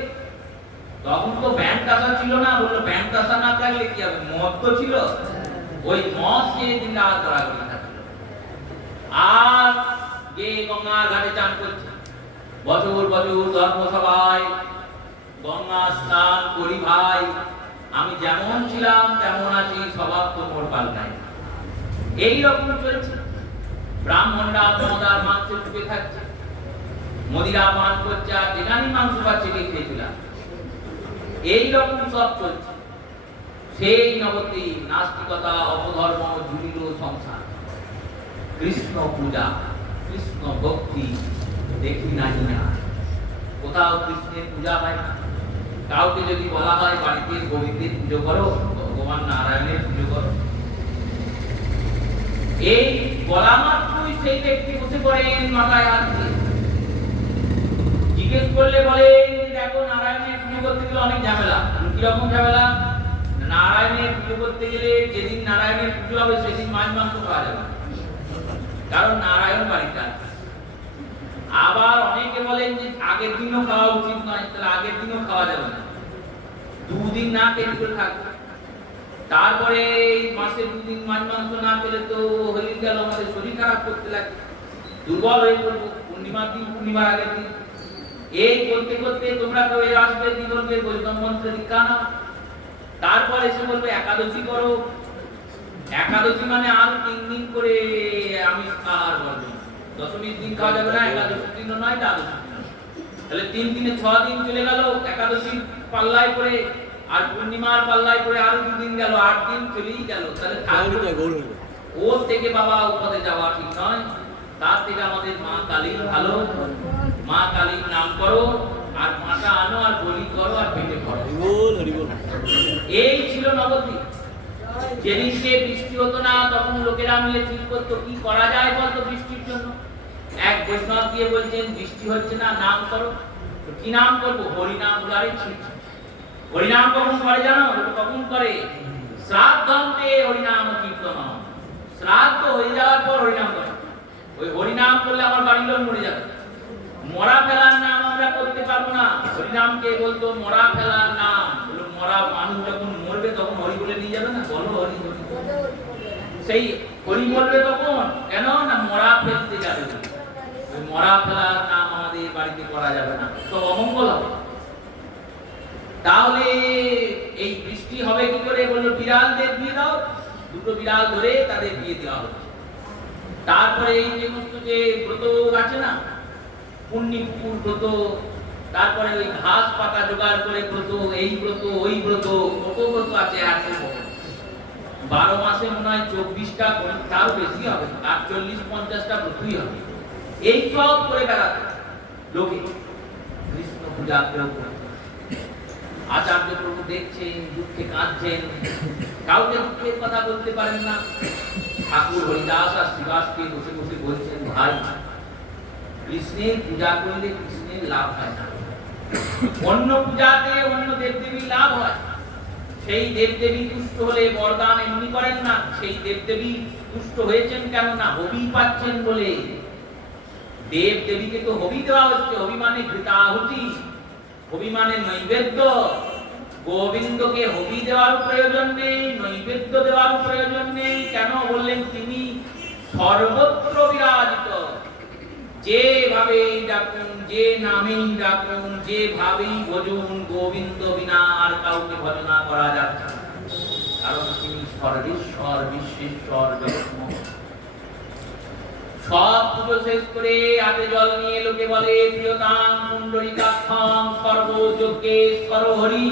তখন তো ব্যান্ড আসা ছিল না, বললো ব্যান্ড আসা না থাকলে কি হবে? মদ তো ছিল, ওই মদ খেয়ে দিন রাত ধরাঘড়ি থাকছিল। আর যে গঙ্গার ঘাটে চান করছে, বছর বছর ধর্মসভায় গঙ্গা স্নান করি ভাই, আমি যেমন ছিলাম তেমন আছি, স্বভাব তো মোর পাল্টায়। এইরকম চলছে। ব্রাহ্মণরা মদার মাংস চুপে থাকছে, মদিরা পান করছে, আর যেখানে মাংস পাচ্ছে খেয়েছিলাম। এইরকম সব চলছে। সেই নবদ্বীপ নাস্তিকতা, অপধর্ম, জুড়িল সংসার। কৃষ্ণ পূজা, কৃষ্ণ ভক্তি দেখি নাহি না। কোথাও কৃষ্ণের পূজা হয় না। কাউকে যদি বলা হয় বাড়িতে গোবিন্দের পুজো করো, ভগবান নারায়ণের পুজো করো, এই বলা মাত্রই সেই ব্যক্তি বসে পড়েন মাথায় হাত দিয়ে। জিজ্ঞেস করলে বলেন দেখো নারায়ণের পুজো করতে গেলে অনেক ঝামেলা। কিরকম ঝামেলা? নারায়ণের পুজো করতে গেলে যেদিন নারায়ণের পুজো হবে সেদিন মাছ মাংস খাওয়া যাবে, কারণ নারায়ণ বাড়িতে আছে। আবার অনেকে বলেন যে আগের দিনও খাওয়া উচিত নয়, তাহলে আগের দিনও খাওয়া যাবে না, 2 দিন না খেয়ে করে থাকবে। তারপরে মাসে 2 দিন মাছ মাংস না খেলে তো হয়ে গেল আমাদের শরীর খারাপ করতে লাগে, দুর্বল হয়ে পড়বো। পূর্ণিমার দিন, পূর্ণিমার আগের দিন, এই করতে করতে তোমরা কেউ আসবে দিগলকে বৈষ্ণব মন্ত্রে দীক্ষা নাও। তারপর এসে বলবে একাদশী করো। একাদশী মানে আর 3 দিন করে আমিষ খাওয়ার বর্জন। দশমীর দিন খাওয়া যাবে না, একাদশীর দিনও নয়, দ্বাদশীর দিন। তাহলে 3 দিনে 6 দিন চলে গেল একাদশীর পাল্লায় করে, আর পূর্ণিমার পাল্লায় করে আরো 2 দিন গেল, 8 দিন চলেই গেল। তাহলে ওর থেকে বাবা উপদে যাওয়া ঠিক নয়। তার থেকে আমাদের মা কালী ভালো। মা কালীর নাম করো, আর মাটা আনো, আর বলি করো, আর পেটে করো। এই ছিল নবদ্বীপ। যেদিনকে বৃষ্টি হতো না তখন লোকেরা মিলে ঠিক করতো কি করা যায় বলতো বৃষ্টির জন্য। এক বৈষ্ণব দিয়ে বলছেন বৃষ্টি হচ্ছে না, নাম করো। কি নাম করবো? হরিনাম। হরিনাম কখন করে জানো? কখন করে? শ্রাদ্ধন্তে হরিনাম কীর্তন। শ্রাদ্ধ হয়ে যাওয়ার পর হরিনাম করে। ওই হরিনাম করলে আমার বাড়ির লোক মরে যাবে। মরা ফেলার নাম আমরা করতে পারবো না। হরিনামকে বলতো মরা ফেলার নাম। মরা মানুষ যখন মরবে তখন হরি বলে নিয়ে যাবে না, বলো হরি হরি। সেই হরি বলবে তখন, কেন না মরা ফেলতে যাবে। ওই মরা ফেলার নাম আমাদের বাড়িতে করা যাবে না, সব অমঙ্গল হবে। তাহলে এই বৃষ্টি হবে কি করে? বললো বিড়ালদের দিয়ে দাও। 2টো বিড়াল ধরে তাদের দিয়ে দেওয়া হবে। তারপরে এই যে সমস্ত যে ব্রত আছে না, পুণ্যপুকুর ব্রত, তারপরে ওই ঘাস পাতা জোগাড় করে ব্রত, এই ব্রত ওই ব্রত, কত ব্রত আছে। 12 মাসে মনে হয় 24টা, তার বেশি হবে, আর 40-50টা ব্রতই হবে। এই সব করে বেড়াতে লোকে কৃষ্ণ পূজা কেউ করে। আচার্য প্রভু দেখছেন, দুঃখে কাঁদছেন, কাউকে দুঃখের কথা বলতে পারেন না। ঠাকুর হরিদাস আর শ্রীবাসকে বসে বসে বলছেন, ভাই কৃষ্ণের পূজা করলে কৃষ্ণের লাভ হয় না, অন্য পূজাতে অন্য দেবদেবী লাভ হয়। সেই দেবদেবী তুষ্ট হলে বরদান এমনি করেন না। সেই দেবদেবী তুষ্ট হয়েছেন কেন না, হবি পাচ্ছেন বলে। দেব দেবীকে তো হবি দেওয়া হচ্ছে। হবি মানে ঘৃতাহুতি, হবি মানে নৈবেদ্য। গোবিন্দকে হবি দেওয়ার প্রয়োজন নেই, নৈবেদ্য দেওয়ার প্রয়োজন নেই। কেন বললেন? তিনি সর্বত্র বিরাজিত। যেভাবেই ডাকুন, যে নামেই ডাকুন, যেভাবেই ভজন, গোবিন্দ বিনা আর কাউকে ভজনা করা যাচ্ছে না। কারণ তিনি সর্বেশ্বর, বিশ্বেশ্বর, জগৎময়। সব পুজো শেষ করে হাতে জল নিয়ে লোকে বলে, প্রিয়তাং পুণ্ডরীকাক্ষং সর্বযজ্ঞে সরহরি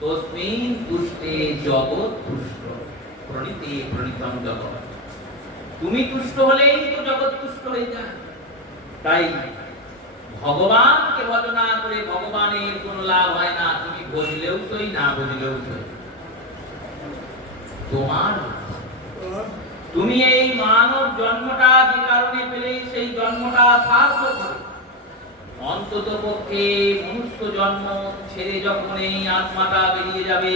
তস্মিন তুষ্টে জগৎ তুষ্ট প্রণীতে প্রণীতম জগৎ। তুমি তুষ্ট হলেই তো জগৎ তুষ্ট হয়ে যায়। তাই ভগবানকে ভজনা করে ভগবানের কোনো লাভ হয় না। তুমি বুঝলেও সই, না বুঝলেও সই, তোমার তুমি এই মানব জন্মটা যে কারণে পেলে সেই জন্মটা সার্থক হবে। অন্তত পক্ষে মনুষ্য জন্ম ছেড়ে যখন এই আত্মাটা বেরিয়ে যাবে,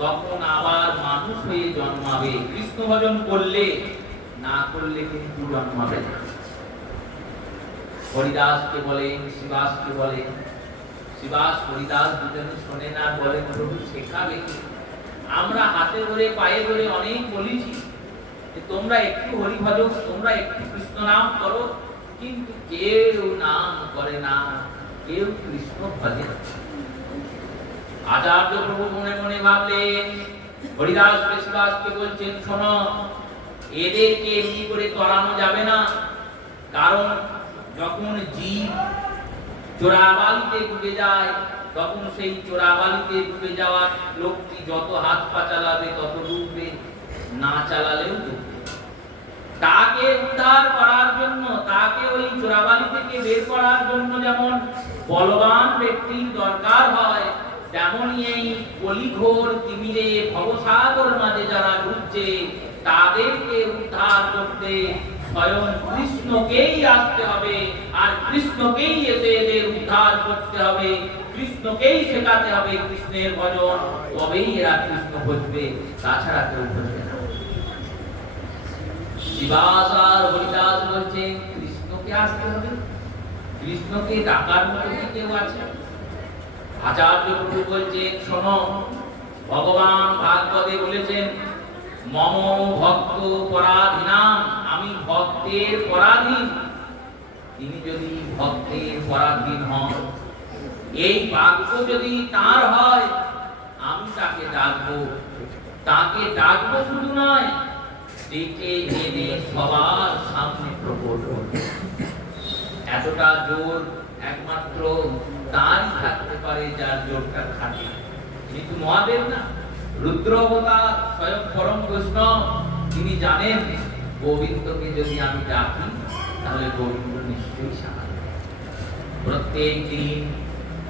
তখন আবার মানুষ হয়ে জন্মাবে। কৃষ্ণ ভজন করলে, না করলে কিন্তু জন্মাবে না। হরিদাসকে বলেন, শিবাসকে বলেন। শিবাস হরিদাস দুজনে শোনেন আর বলেন, প্রভু শেখাবে কি? আমরা হাতে ধরে পায়ে ধরে অনেক বলেছি যে তোমরা একটু হরি ভজন, তোমরা একটু কৃষ্ণ নাম করো, কিন্তু কেউ নাম করে না, কেউ কৃষ্ণ ভজে না। আচার্য প্রভু মনে মনে ভাবলেন, হরিদাস শিবাসকে বলছেন, শোনো, এদেরকে এমনি করে তরানো যাবে না। কারণ যখন জীব চোরাবালিতে ডুবে যায়, তখন সেই চোরাবালিতে ডুবে যাওয়া লোকটি যত হাত পা চালাবে তত ডুববে, না চালালেও ডুববে। তাকে উদ্ধার করার জন্য, তাকে ওই চোরাবালি থেকে বের করার জন্য যেমন বলবান ব্যক্তির দরকার হয়, তেমনই এই কলিঘোর তিমিরে ভবসাগর মাঝে যারা ডুবছে, তাদেরকে উদ্ধার করতে স্বয়ং কৃষ্ণকেই আসতে হবে। আর কৃষ্ণকেই এসে এদের উদ্ধার করতে হবে, কৃষ্ণকেই শেখাতে হবে কৃষ্ণের ভজন, তবেই এরা কৃষ্ণ ভজবে, তাছাড়া কেউ ভজবে না। শিবাস আর হরিদাস বলছেন, কৃষ্ণকে আসতে হবে, কৃষ্ণকে ডাকার মতো কি কেউ আছে? আচার্য প্রভু বলছেন, শোনো, ভগবান ভাগবতে বলেছেন, মম ভক্ত পরাধীনাম, আমি ভক্তের পরাধীন। তিনি যদি ভক্তের পরাধীন হন, এই বাক্য যদি তার হয়, আমি তাকে ডাকবো। তাকে ডাকবো শুধু নয়, ডেকে এনে সবার সামনে প্রকট করব। এতটা জোর একমাত্র তারই থাকতে পারে যার জোরটা খাটে। কিন্তু মহাদেব না, রুদ্র অবতার, স্বয়ং পরম বৈষ্ণব, তিনি জানেন গোবিন্দকে যদি আমি ডাকি তাহলে গোবিন্দ নিশ্চয়ই সাড়া দেবে। প্রত্যেক দিন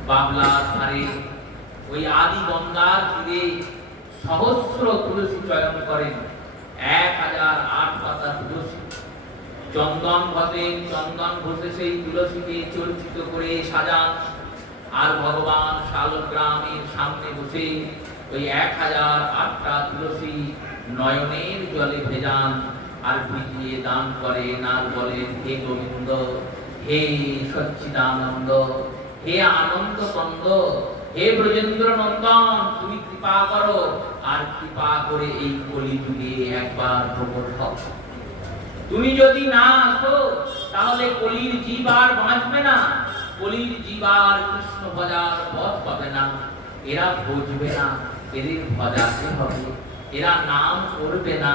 বাবলার ধারে ওই আদি গঙ্গার তীরে সহস্র তুলসী চয়ন করেন, 1008 পাতা তুলসী। চন্দন ঘষেন, চন্দন ঘষে সেই তুলসীকে চর্চিত করে সাজান। আর ভগবান শালগ্রামের সামনে বসে ওই 1008টা তুলসী নয়নের জলে ভেজান আর ভিজিয়ে দান করেন আর বলেন, হে গোবিন্দ, হে সচ্চিদানন্দ, হে আনন্দ কন্দ, হে ব্রজেন্দ্র নন্দন, তুমি কৃপা করো আর কৃপা করে এই কলিযুগে একবার প্রকট হও। তুমি যদি না আসো তাহলে কলির জীব আর বাঁচবে না, কলির জীব আর কৃষ্ণ ভজার পথ পাবে না। এরা বুঝবে না, এদের ভজাতে হবে। এরা নাম করবে না,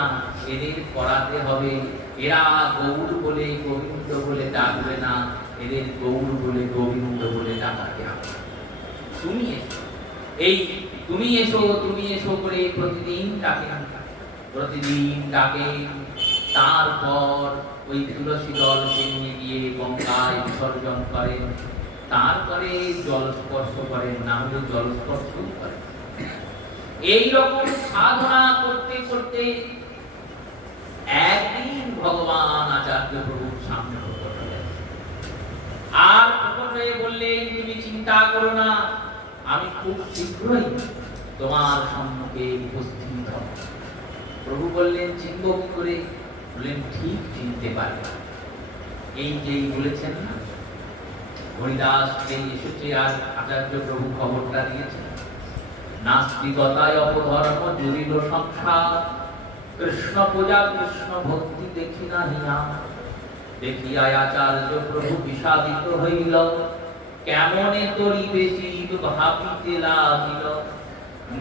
এদের করাতে হবে। এরা গৌর বলে গোবিন্দ বলে ডাকবে না, এদের গৌর বলে গোবিন্দ বলে ডাকাতে হবে। তুমি এসো, এই তুমি এসো, তুমি এসো করে প্রতিদিন ডাকেন, প্রতিদিন ডাকেন। তারপর ওই তুলসী দলকে নিয়ে গিয়ে গঙ্গায় বিসর্জন করেন। তারপরে জল স্পর্শ করেন, না হলে জল স্পর্শ করেন। এইরকম সাধনা করতে করতে একদিন ভগবান আচার্য প্রভুর সামনে প্রকট হলেন। আর প্রকট হয়ে বললেন, তুমি চিন্তা করো না, আমি খুব শীঘ্রই তোমার সম্মুখে উপস্থিত হব। প্রভু বললেন, চিনব কি করে? বললেন, ঠিক চিনতে পারবে। এই যেই বলেছেন না, হরিদাস এই এসেছে, আর আচার্য প্রভু খবরটা দিয়েছেন, নাস্তিকতায় অপধর্ম জুড়িল সংসার, কৃষ্ণ পূজা কৃষ্ণ ভক্তি দেখি না হিয়া। দেখিয়া আচার্য প্রভু বিষাদিত হইল, কেমনে করিবে জীব ভাবিতে লাগিল।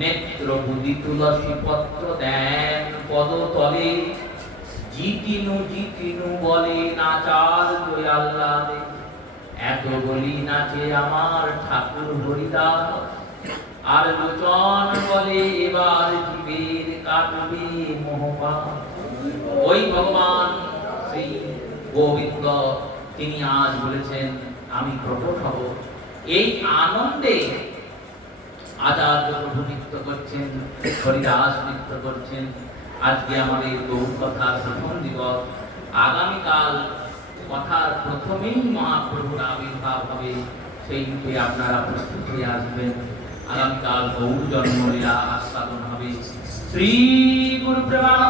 নেত্র বুদ্ধি তুলসী পত্র দেন পদতলে, জিতিনু জিতিনু বলে আচার্য আহ্লাদে। এত বলি নাচে আমার ঠাকুর হরিদাস, আর লোচন বলে এবার জীবের কাটবে মোহপাশ। ওই ভগবান শ্রী গোবিন্দ তিনি আজ বলেছেন, আমি প্রকট হব। এই আনন্দে আচার্য প্রভু নৃত্য করছেন, হরিদাস নৃত্য করছেন। আজকে আমাদের গৌর কথার প্রথম দিবস। আগামীকাল কথার প্রথমেই মহাপ্রভুর আবির্ভাব হবে, সেই রূপে আপনারা প্রস্তুত হয়ে আসবেন। আগামীকাল গৌর জন্মলীলা আস্বাদন হবে। শ্রী গুরু প্রেমানন্দ।